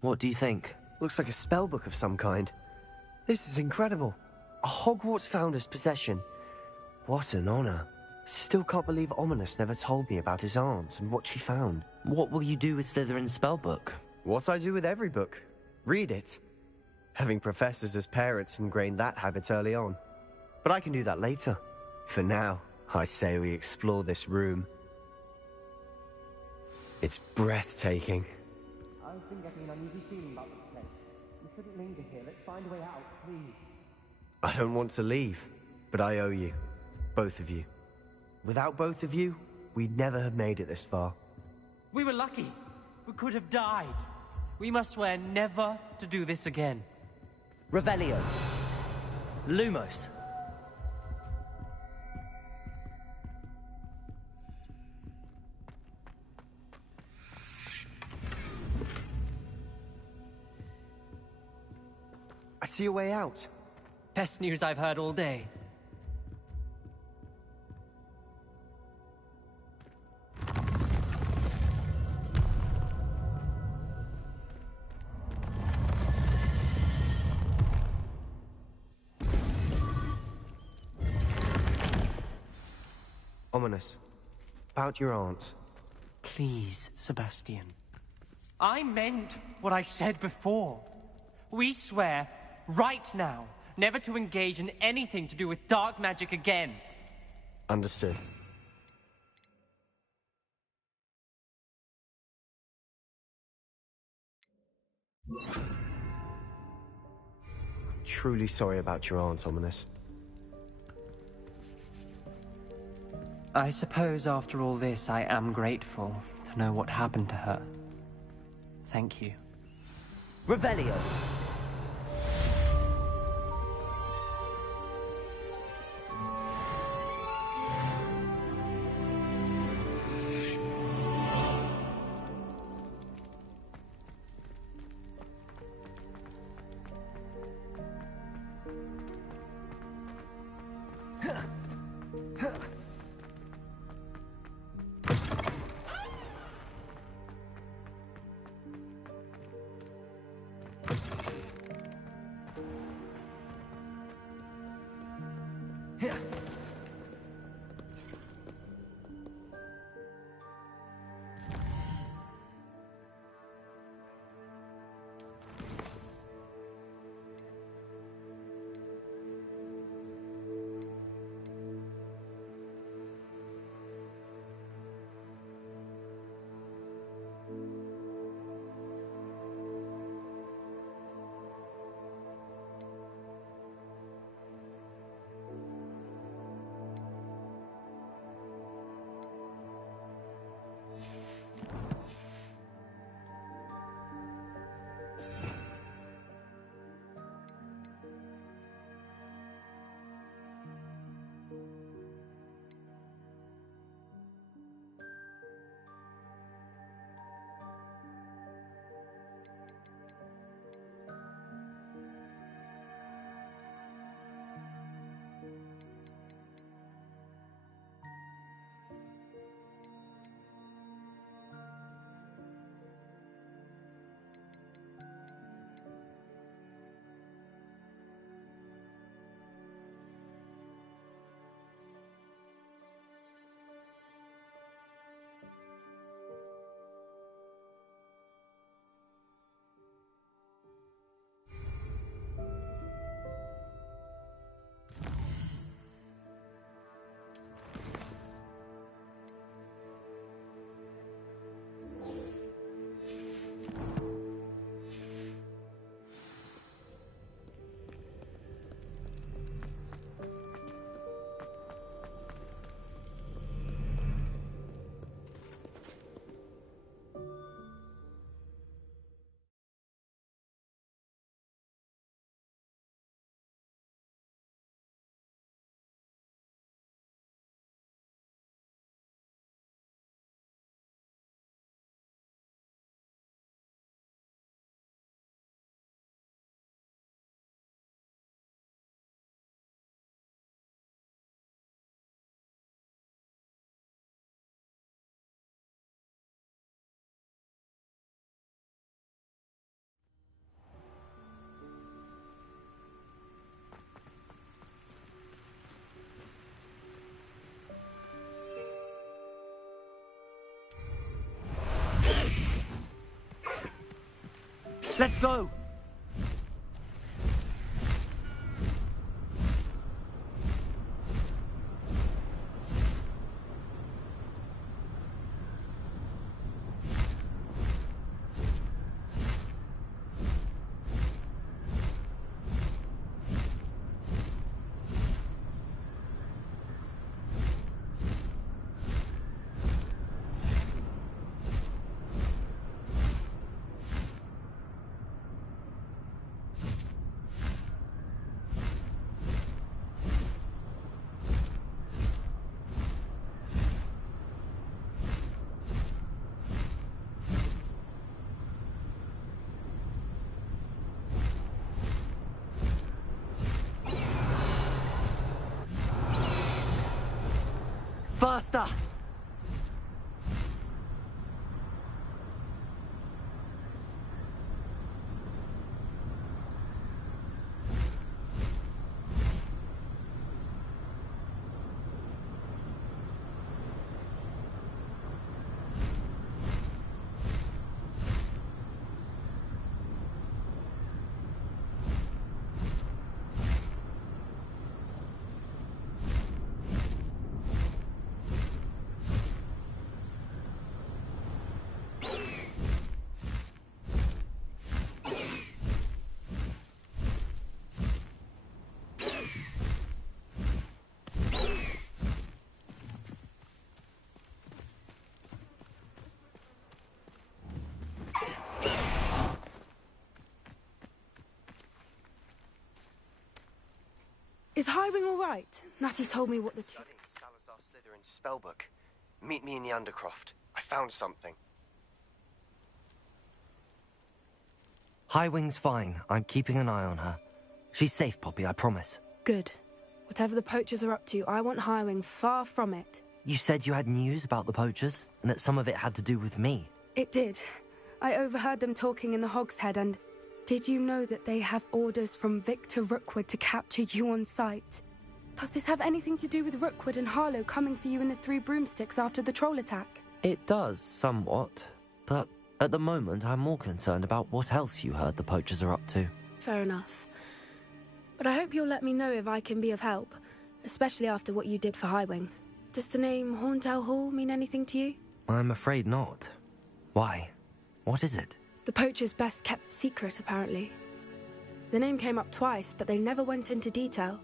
What do you think? Looks like a spellbook of some kind. This is incredible. A Hogwarts founder's possession. What an honor. Still can't believe Ominous never told me about his aunt and what she found. What will you do with Slytherin's spellbook? What I do with every book. Read it. Having professors as parents ingrained that habit early on. But I can do that later. For now, I say we explore this room. It's breathtaking. I've been getting an uneasy feeling about this place. We shouldn't linger here. Let's find a way out, please. I don't want to leave, but I owe you. Both of you. Without both of you, we'd never have made it this far. We were lucky. We could have died. We must swear never to do this again. Revelio. Lumos. I see a way out. Best news I've heard all day. Ominous. About your aunt. Please, Sebastian. I meant what I said before. We swear, right now, never to engage in anything to do with dark magic again. Understood. Truly sorry about your aunt, Ominous. I suppose after all this, I am grateful to know what happened to her. Thank you. Revelio. Let's go! Faster! Is Highwing all right? Natty told me what the two... Studying Salazar Slytherin's spellbook. Meet me in the Undercroft. I found something. Highwing's fine. I'm keeping an eye on her. She's safe, Poppy, I promise. Good. Whatever the poachers are up to, I want Highwing far from it. You said you had news about the poachers, and that some of it had to do with me. It did. I overheard them talking in the Hogshead, and... Did you know that they have orders from Victor Rookwood to capture you on sight? Does this have anything to do with Rookwood and Harlow coming for you in the Three Broomsticks after the troll attack? It does, somewhat. But at the moment, I'm more concerned about what else you heard the poachers are up to. Fair enough. But I hope you'll let me know if I can be of help, especially after what you did for Highwing. Does the name Horntail Hall mean anything to you? I'm afraid not. Why? What is it? The poachers' best-kept secret, apparently. The name came up twice, but they never went into detail.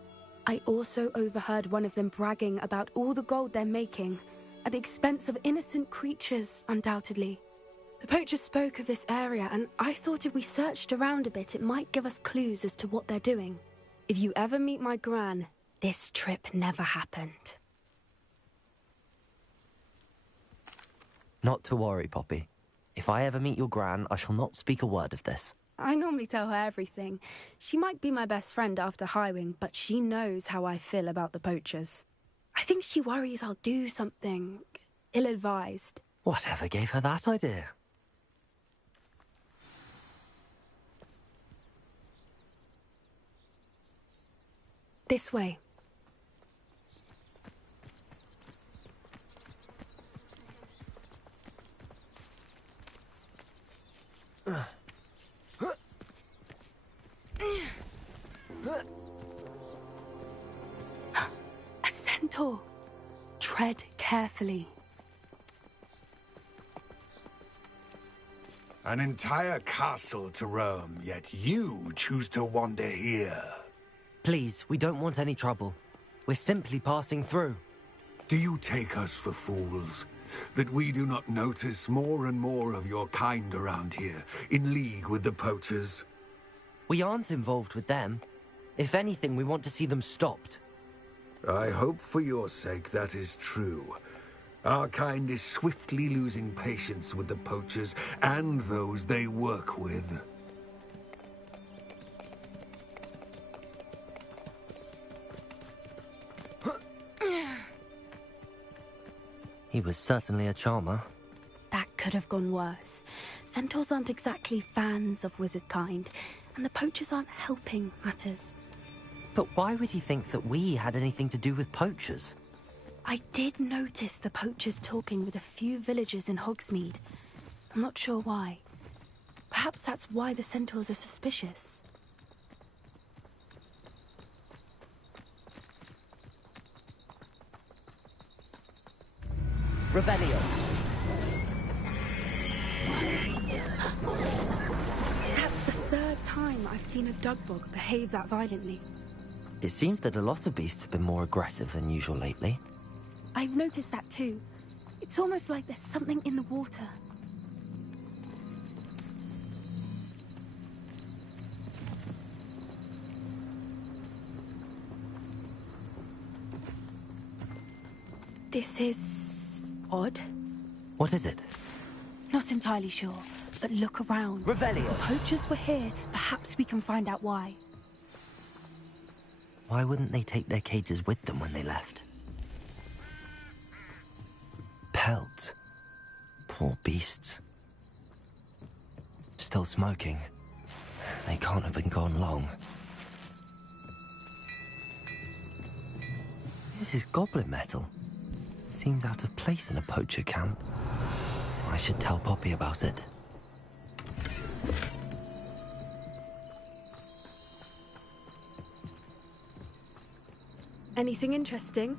I also overheard one of them bragging about all the gold they're making, at the expense of innocent creatures, undoubtedly. The poachers spoke of this area, and I thought if we searched around a bit, it might give us clues as to what they're doing. If you ever meet my gran, this trip never happened. Not to worry, Poppy. If I ever meet your gran, I shall not speak a word of this. I normally tell her everything. She might be my best friend after Highwing, but she knows how I feel about the poachers. I think she worries I'll do something ill-advised. Whatever gave her that idea? This way. A centaur. Tread carefully. An entire castle to roam, yet you choose to wander here. Please, we don't want any trouble. We're simply passing through. Do you take us for fools? That we do not notice more and more of your kind around here, in league with the poachers? We aren't involved with them. If anything, we want to see them stopped. I hope for your sake that is true. Our kind is swiftly losing patience with the poachers and those they work with. He was certainly a charmer. That could have gone worse. Centaurs aren't exactly fans of wizard kind, and the poachers aren't helping matters. But why would he think that we had anything to do with poachers? I did notice the poachers talking with a few villagers in Hogsmeade. I'm not sure why. Perhaps that's why the centaurs are suspicious. Revelio. That's the third time I've seen a dugbog behave that violently. It seems that a lot of beasts have been more aggressive than usual lately. I've noticed that too. It's almost like there's something in the water. This is odd. What is it? Not entirely sure, but look around. Revelio. The poachers were here. Perhaps we can find out why. Why wouldn't they take their cages with them when they left? Pelts. Poor beasts. Still smoking. They can't have been gone long. This is goblin metal. Seems out of place in a poacher camp. I should tell Poppy about it. Anything interesting?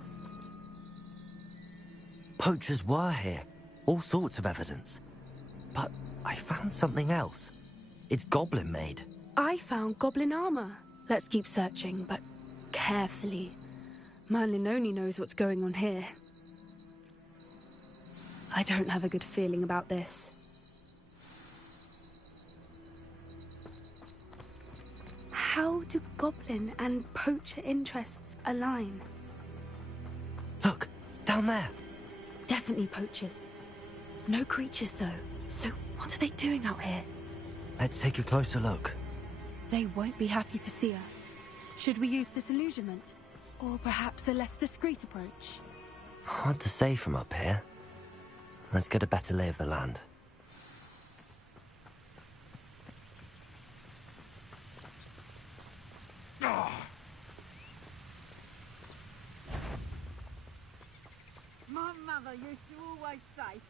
Poachers were here. All sorts of evidence. But I found something else. It's goblin made. I found goblin armor. Let's keep searching, but carefully. Merlin only knows what's going on here. I don't have a good feeling about this. How do goblin and poacher interests align? Look, down there. Definitely poachers. No creatures, though. So what are they doing out here? Let's take a closer look. They won't be happy to see us. Should we use disillusionment? Or perhaps a less discreet approach? Hard to say from up here. Let's get a better lay of the land. My mother used to always say,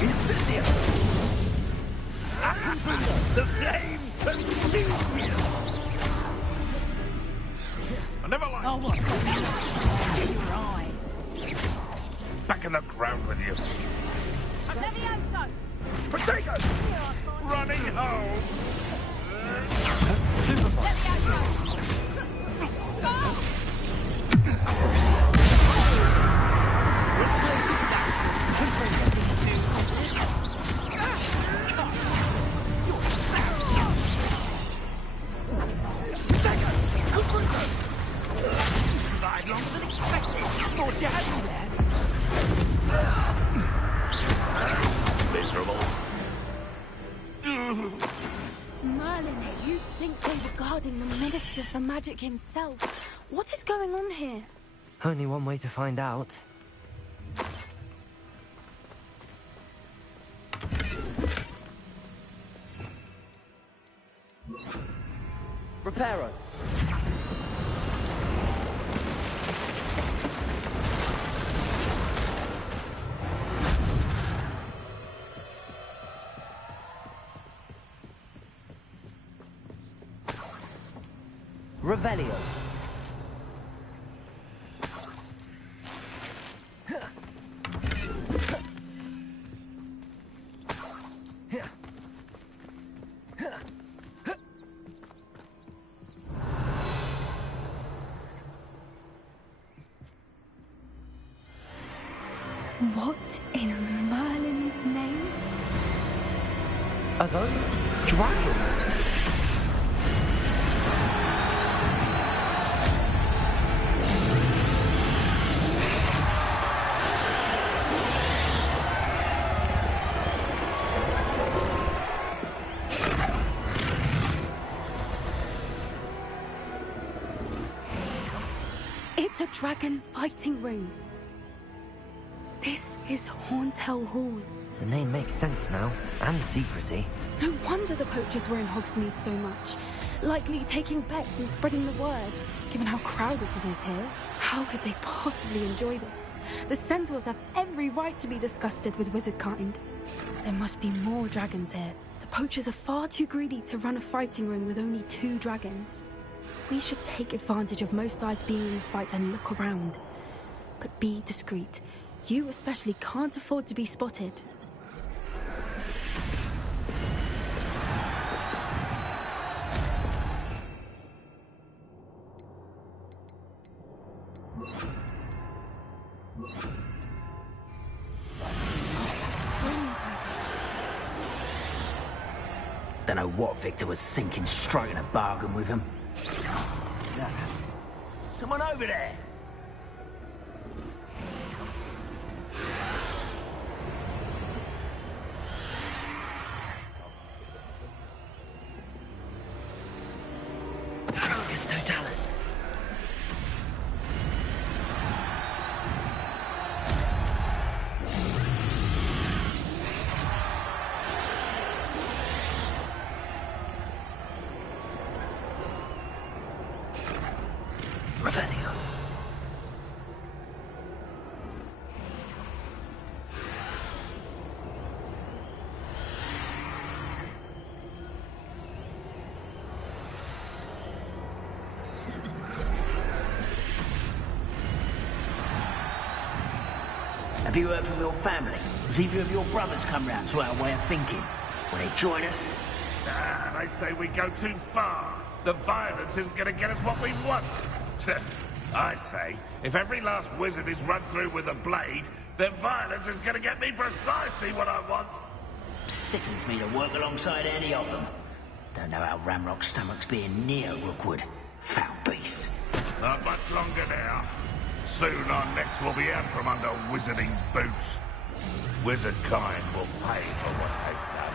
Incendio! The flames consume you! I never liked oh, what's in your eyes? Back in the ground with you. Levioso! Potato! Running home! Survived longer than expected. Thought you had me there. Miserable. Merlin, you'd think they were guarding the Minister for Magic himself. What is going on here? Only one way to find out. Reparo. Revelio. What in Merlin's name? Are those dragons? It's a dragon fighting ring. This is Hauntel Hall, The name makes sense now, and the secrecy. No wonder the poachers were in Hogsmeade so much. Likely taking bets and spreading the word, given how crowded it is here. How could they possibly enjoy this? The centaurs have every right to be disgusted with wizard kind. There must be more dragons here. The poachers are far too greedy to run a fighting ring with only 2 dragons. We should take advantage of most eyes being in the fight and look around. But be discreet. You especially can't afford to be spotted. Don't know what Victor was thinking, striking a bargain with him. Someone over there! Crocus totalis. Revelio. Have you heard from your family? Has either of your brothers come round to our way of thinking? Will they join us? Nah, they say we go too far. The violence isn't going to get us what we want. I say, if every last wizard is run through with a blade, then violence is going to get me precisely what I want. Sickens me to work alongside any of them. Don't know how Ramrock's stomach's being near Rookwood. Foul beast. Not much longer now. Soon our necks will be out from under wizarding boots. Wizard kind will pay for what they've done.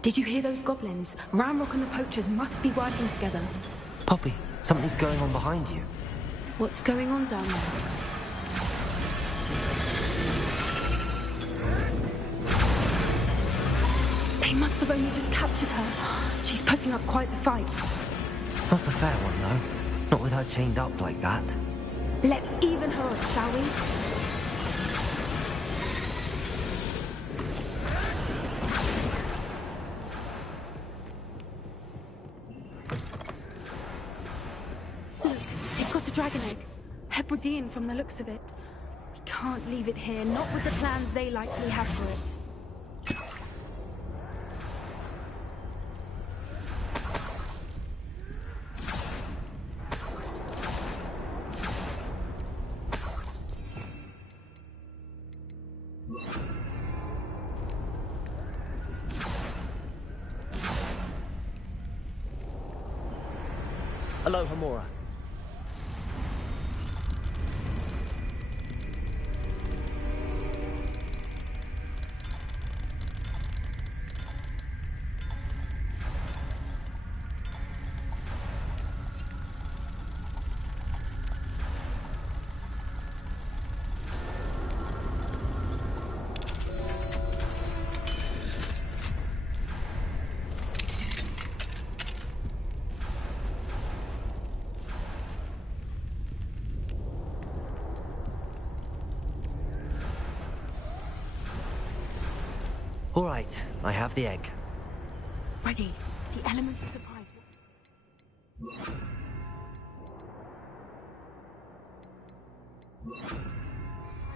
Did you hear those goblins? Ramrock and the poachers must be working together. Poppy, something's going on behind you. What's going on down there? They must have only just captured her. She's putting up quite the fight. Not a fair one, though. Not with her chained up like that. Let's even her up, shall we? Dragon egg. Hebridean from the looks of it. We can't leave it here, not with the plans they likely have for it. Hello, Hamura. All right, I have the egg. Ready. The elements of surprise.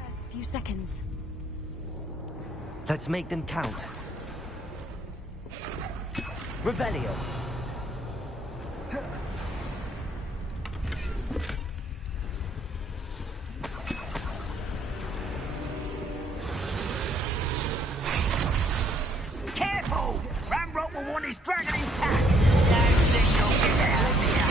A few seconds. Let's make them count. Revelio. Careful! Ramrock will want his dragon intact! Don't think you'll get out of here!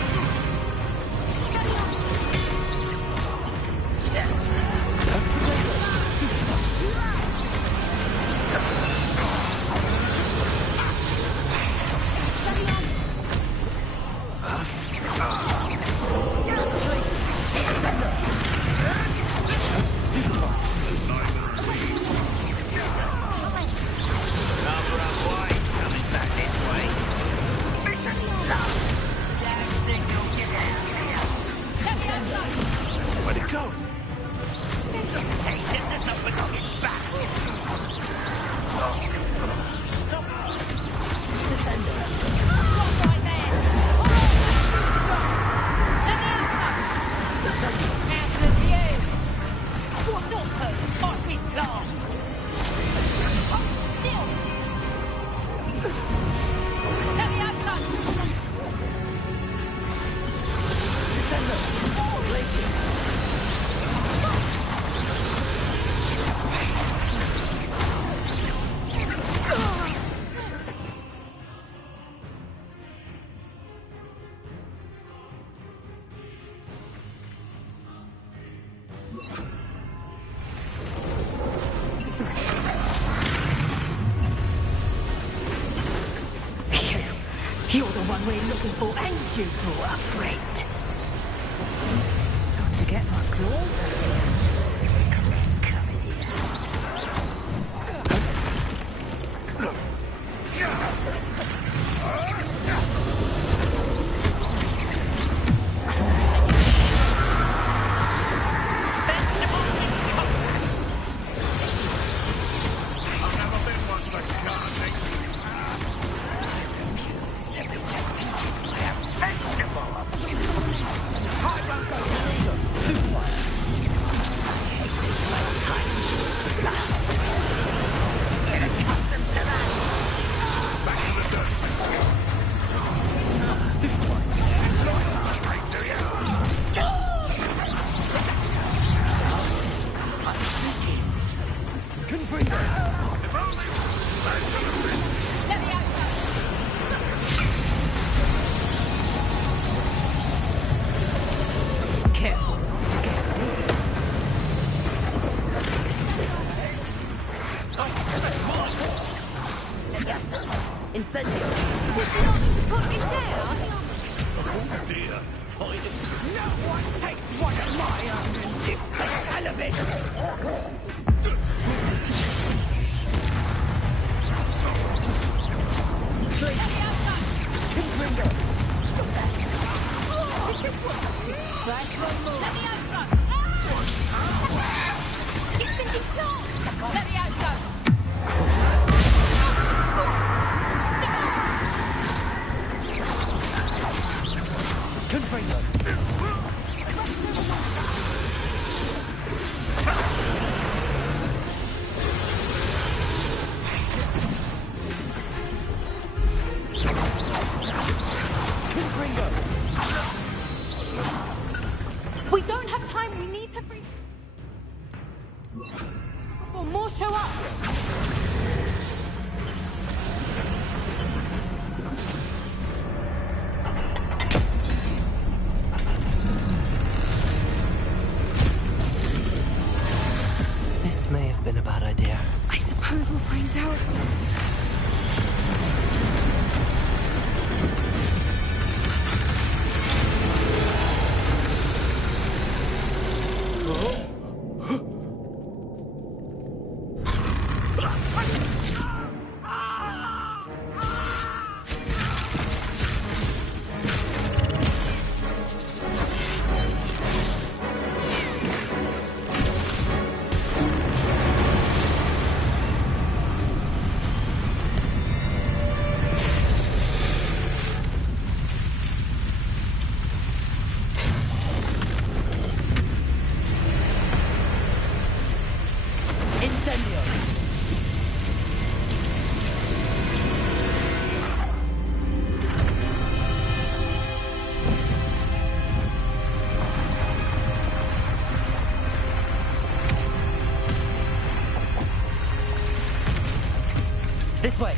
You're the one we're looking for, and you brought a friend. Time to get my claws out here. Come in I've never been one for carving. Incendio! Would you like me to put it down? Oh dear, find it. No one takes one of my own and dips the television! We don't have time. We need to free. Before more show up. This may have been a bad idea. I suppose we'll find out. This way!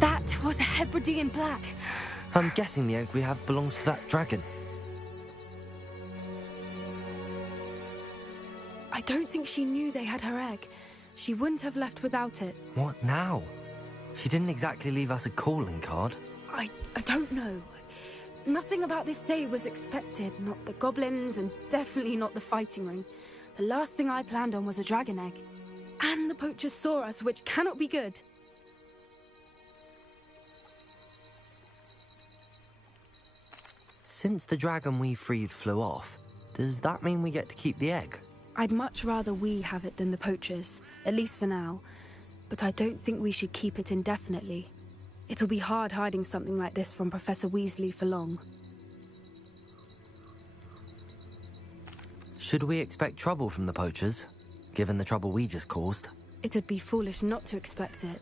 That was a Hebridean black. I'm guessing the egg we have belongs to that dragon. I don't think she knew they had her egg. She wouldn't have left without it. What now? She didn't exactly leave us a calling card. I don't know. Nothing about this day was expected. Not the goblins, and definitely not the fighting ring. The last thing I planned on was a dragon egg. And the poachers saw us, which cannot be good. Since the dragon we freed flew off, does that mean we get to keep the egg? I'd much rather we have it than the poachers, at least for now. But I don't think we should keep it indefinitely. It'll be hard hiding something like this from Professor Weasley for long. Should we expect trouble from the poachers, given the trouble we just caused? It would be foolish not to expect it.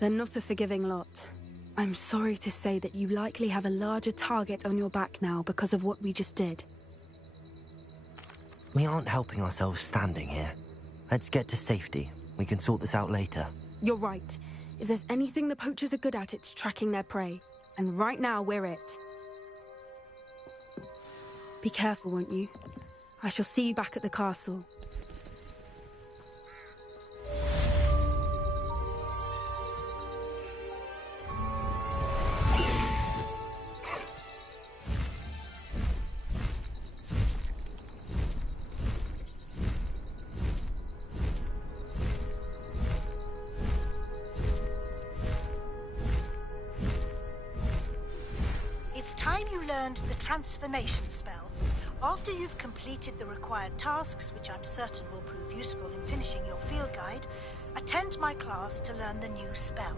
They're not a forgiving lot. I'm sorry to say that you likely have a larger target on your back now because of what we just did. We aren't helping ourselves standing here. Let's get to safety. We can sort this out later. You're right. If there's anything the poachers are good at, it's tracking their prey. And right now, we're it. Be careful, won't you? I shall see you back at the castle. It's time you learned the transformation spell. After you've completed the required tasks, which I'm certain will prove useful in finishing your field guide, attend my class to learn the new spell.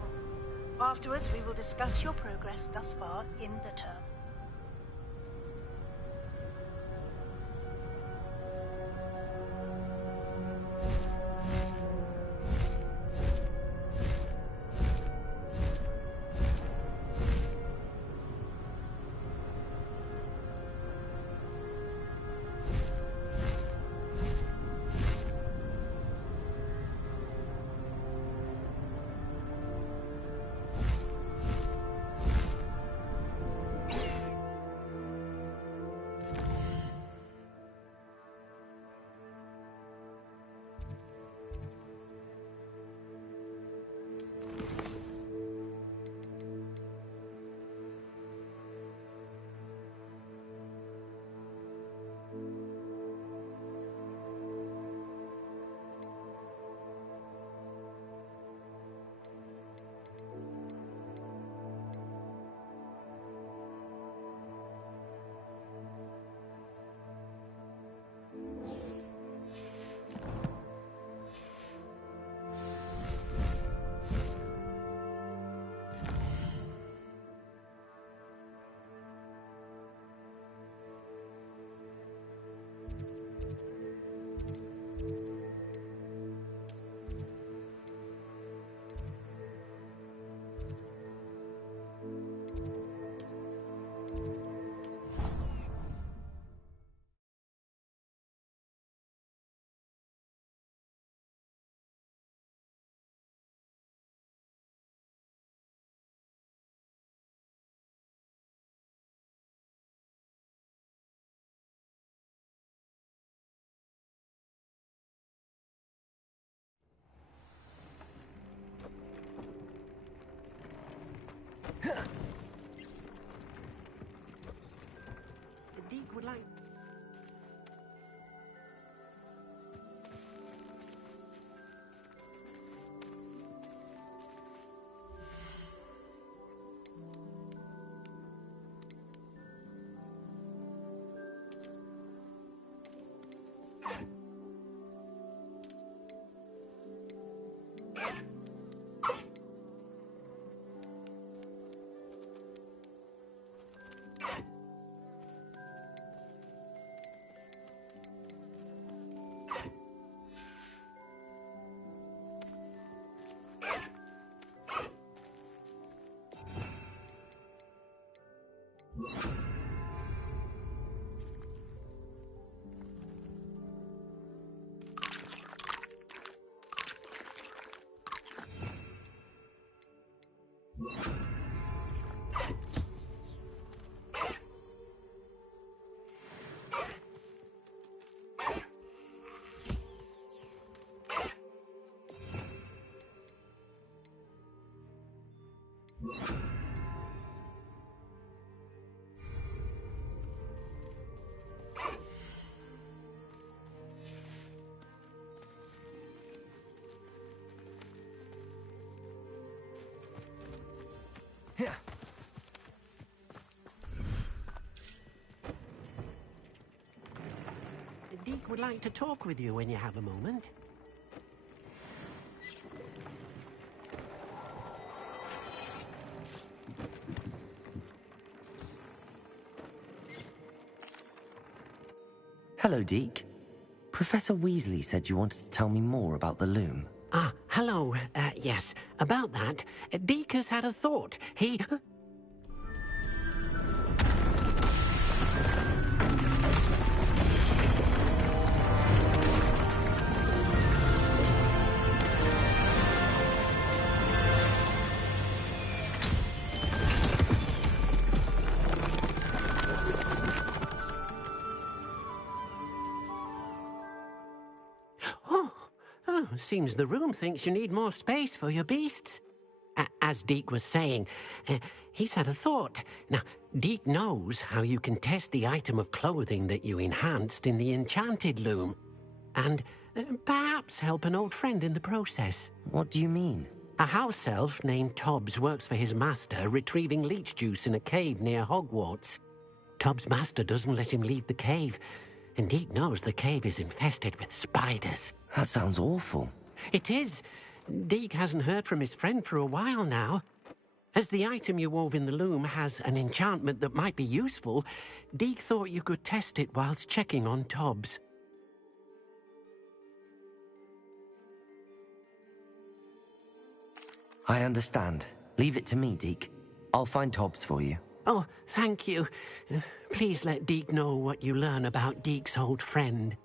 Afterwards, we will discuss your progress thus far in the term. The Duke would like... would like to talk with you when you have a moment. Hello, Deke. Professor Weasley said you wanted to tell me more about the loom. Ah, hello. Yes, about that. Deke has had a thought. He... Seems the room thinks you need more space for your beasts. As Deke was saying, he's had a thought. Now, Deke knows how you can test the item of clothing that you enhanced in the enchanted loom. And perhaps help an old friend in the process. What do you mean? A house elf named Tobbs works for his master, retrieving leech juice in a cave near Hogwarts. Tobbs' master doesn't let him leave the cave, and Deke knows the cave is infested with spiders. That sounds awful. It is. Deke hasn't heard from his friend for a while now. As the item you wove in the loom has an enchantment that might be useful, Deke thought you could test it whilst checking on Tobbs. I understand. Leave it to me, Deke. I'll find Tobbs for you. Oh, thank you. Please let Deke know what you learn about Deke's old friend.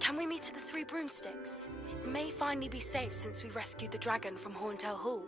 Can we meet at the Three Broomsticks? It may finally be safe since we rescued the dragon from Horntail Hall.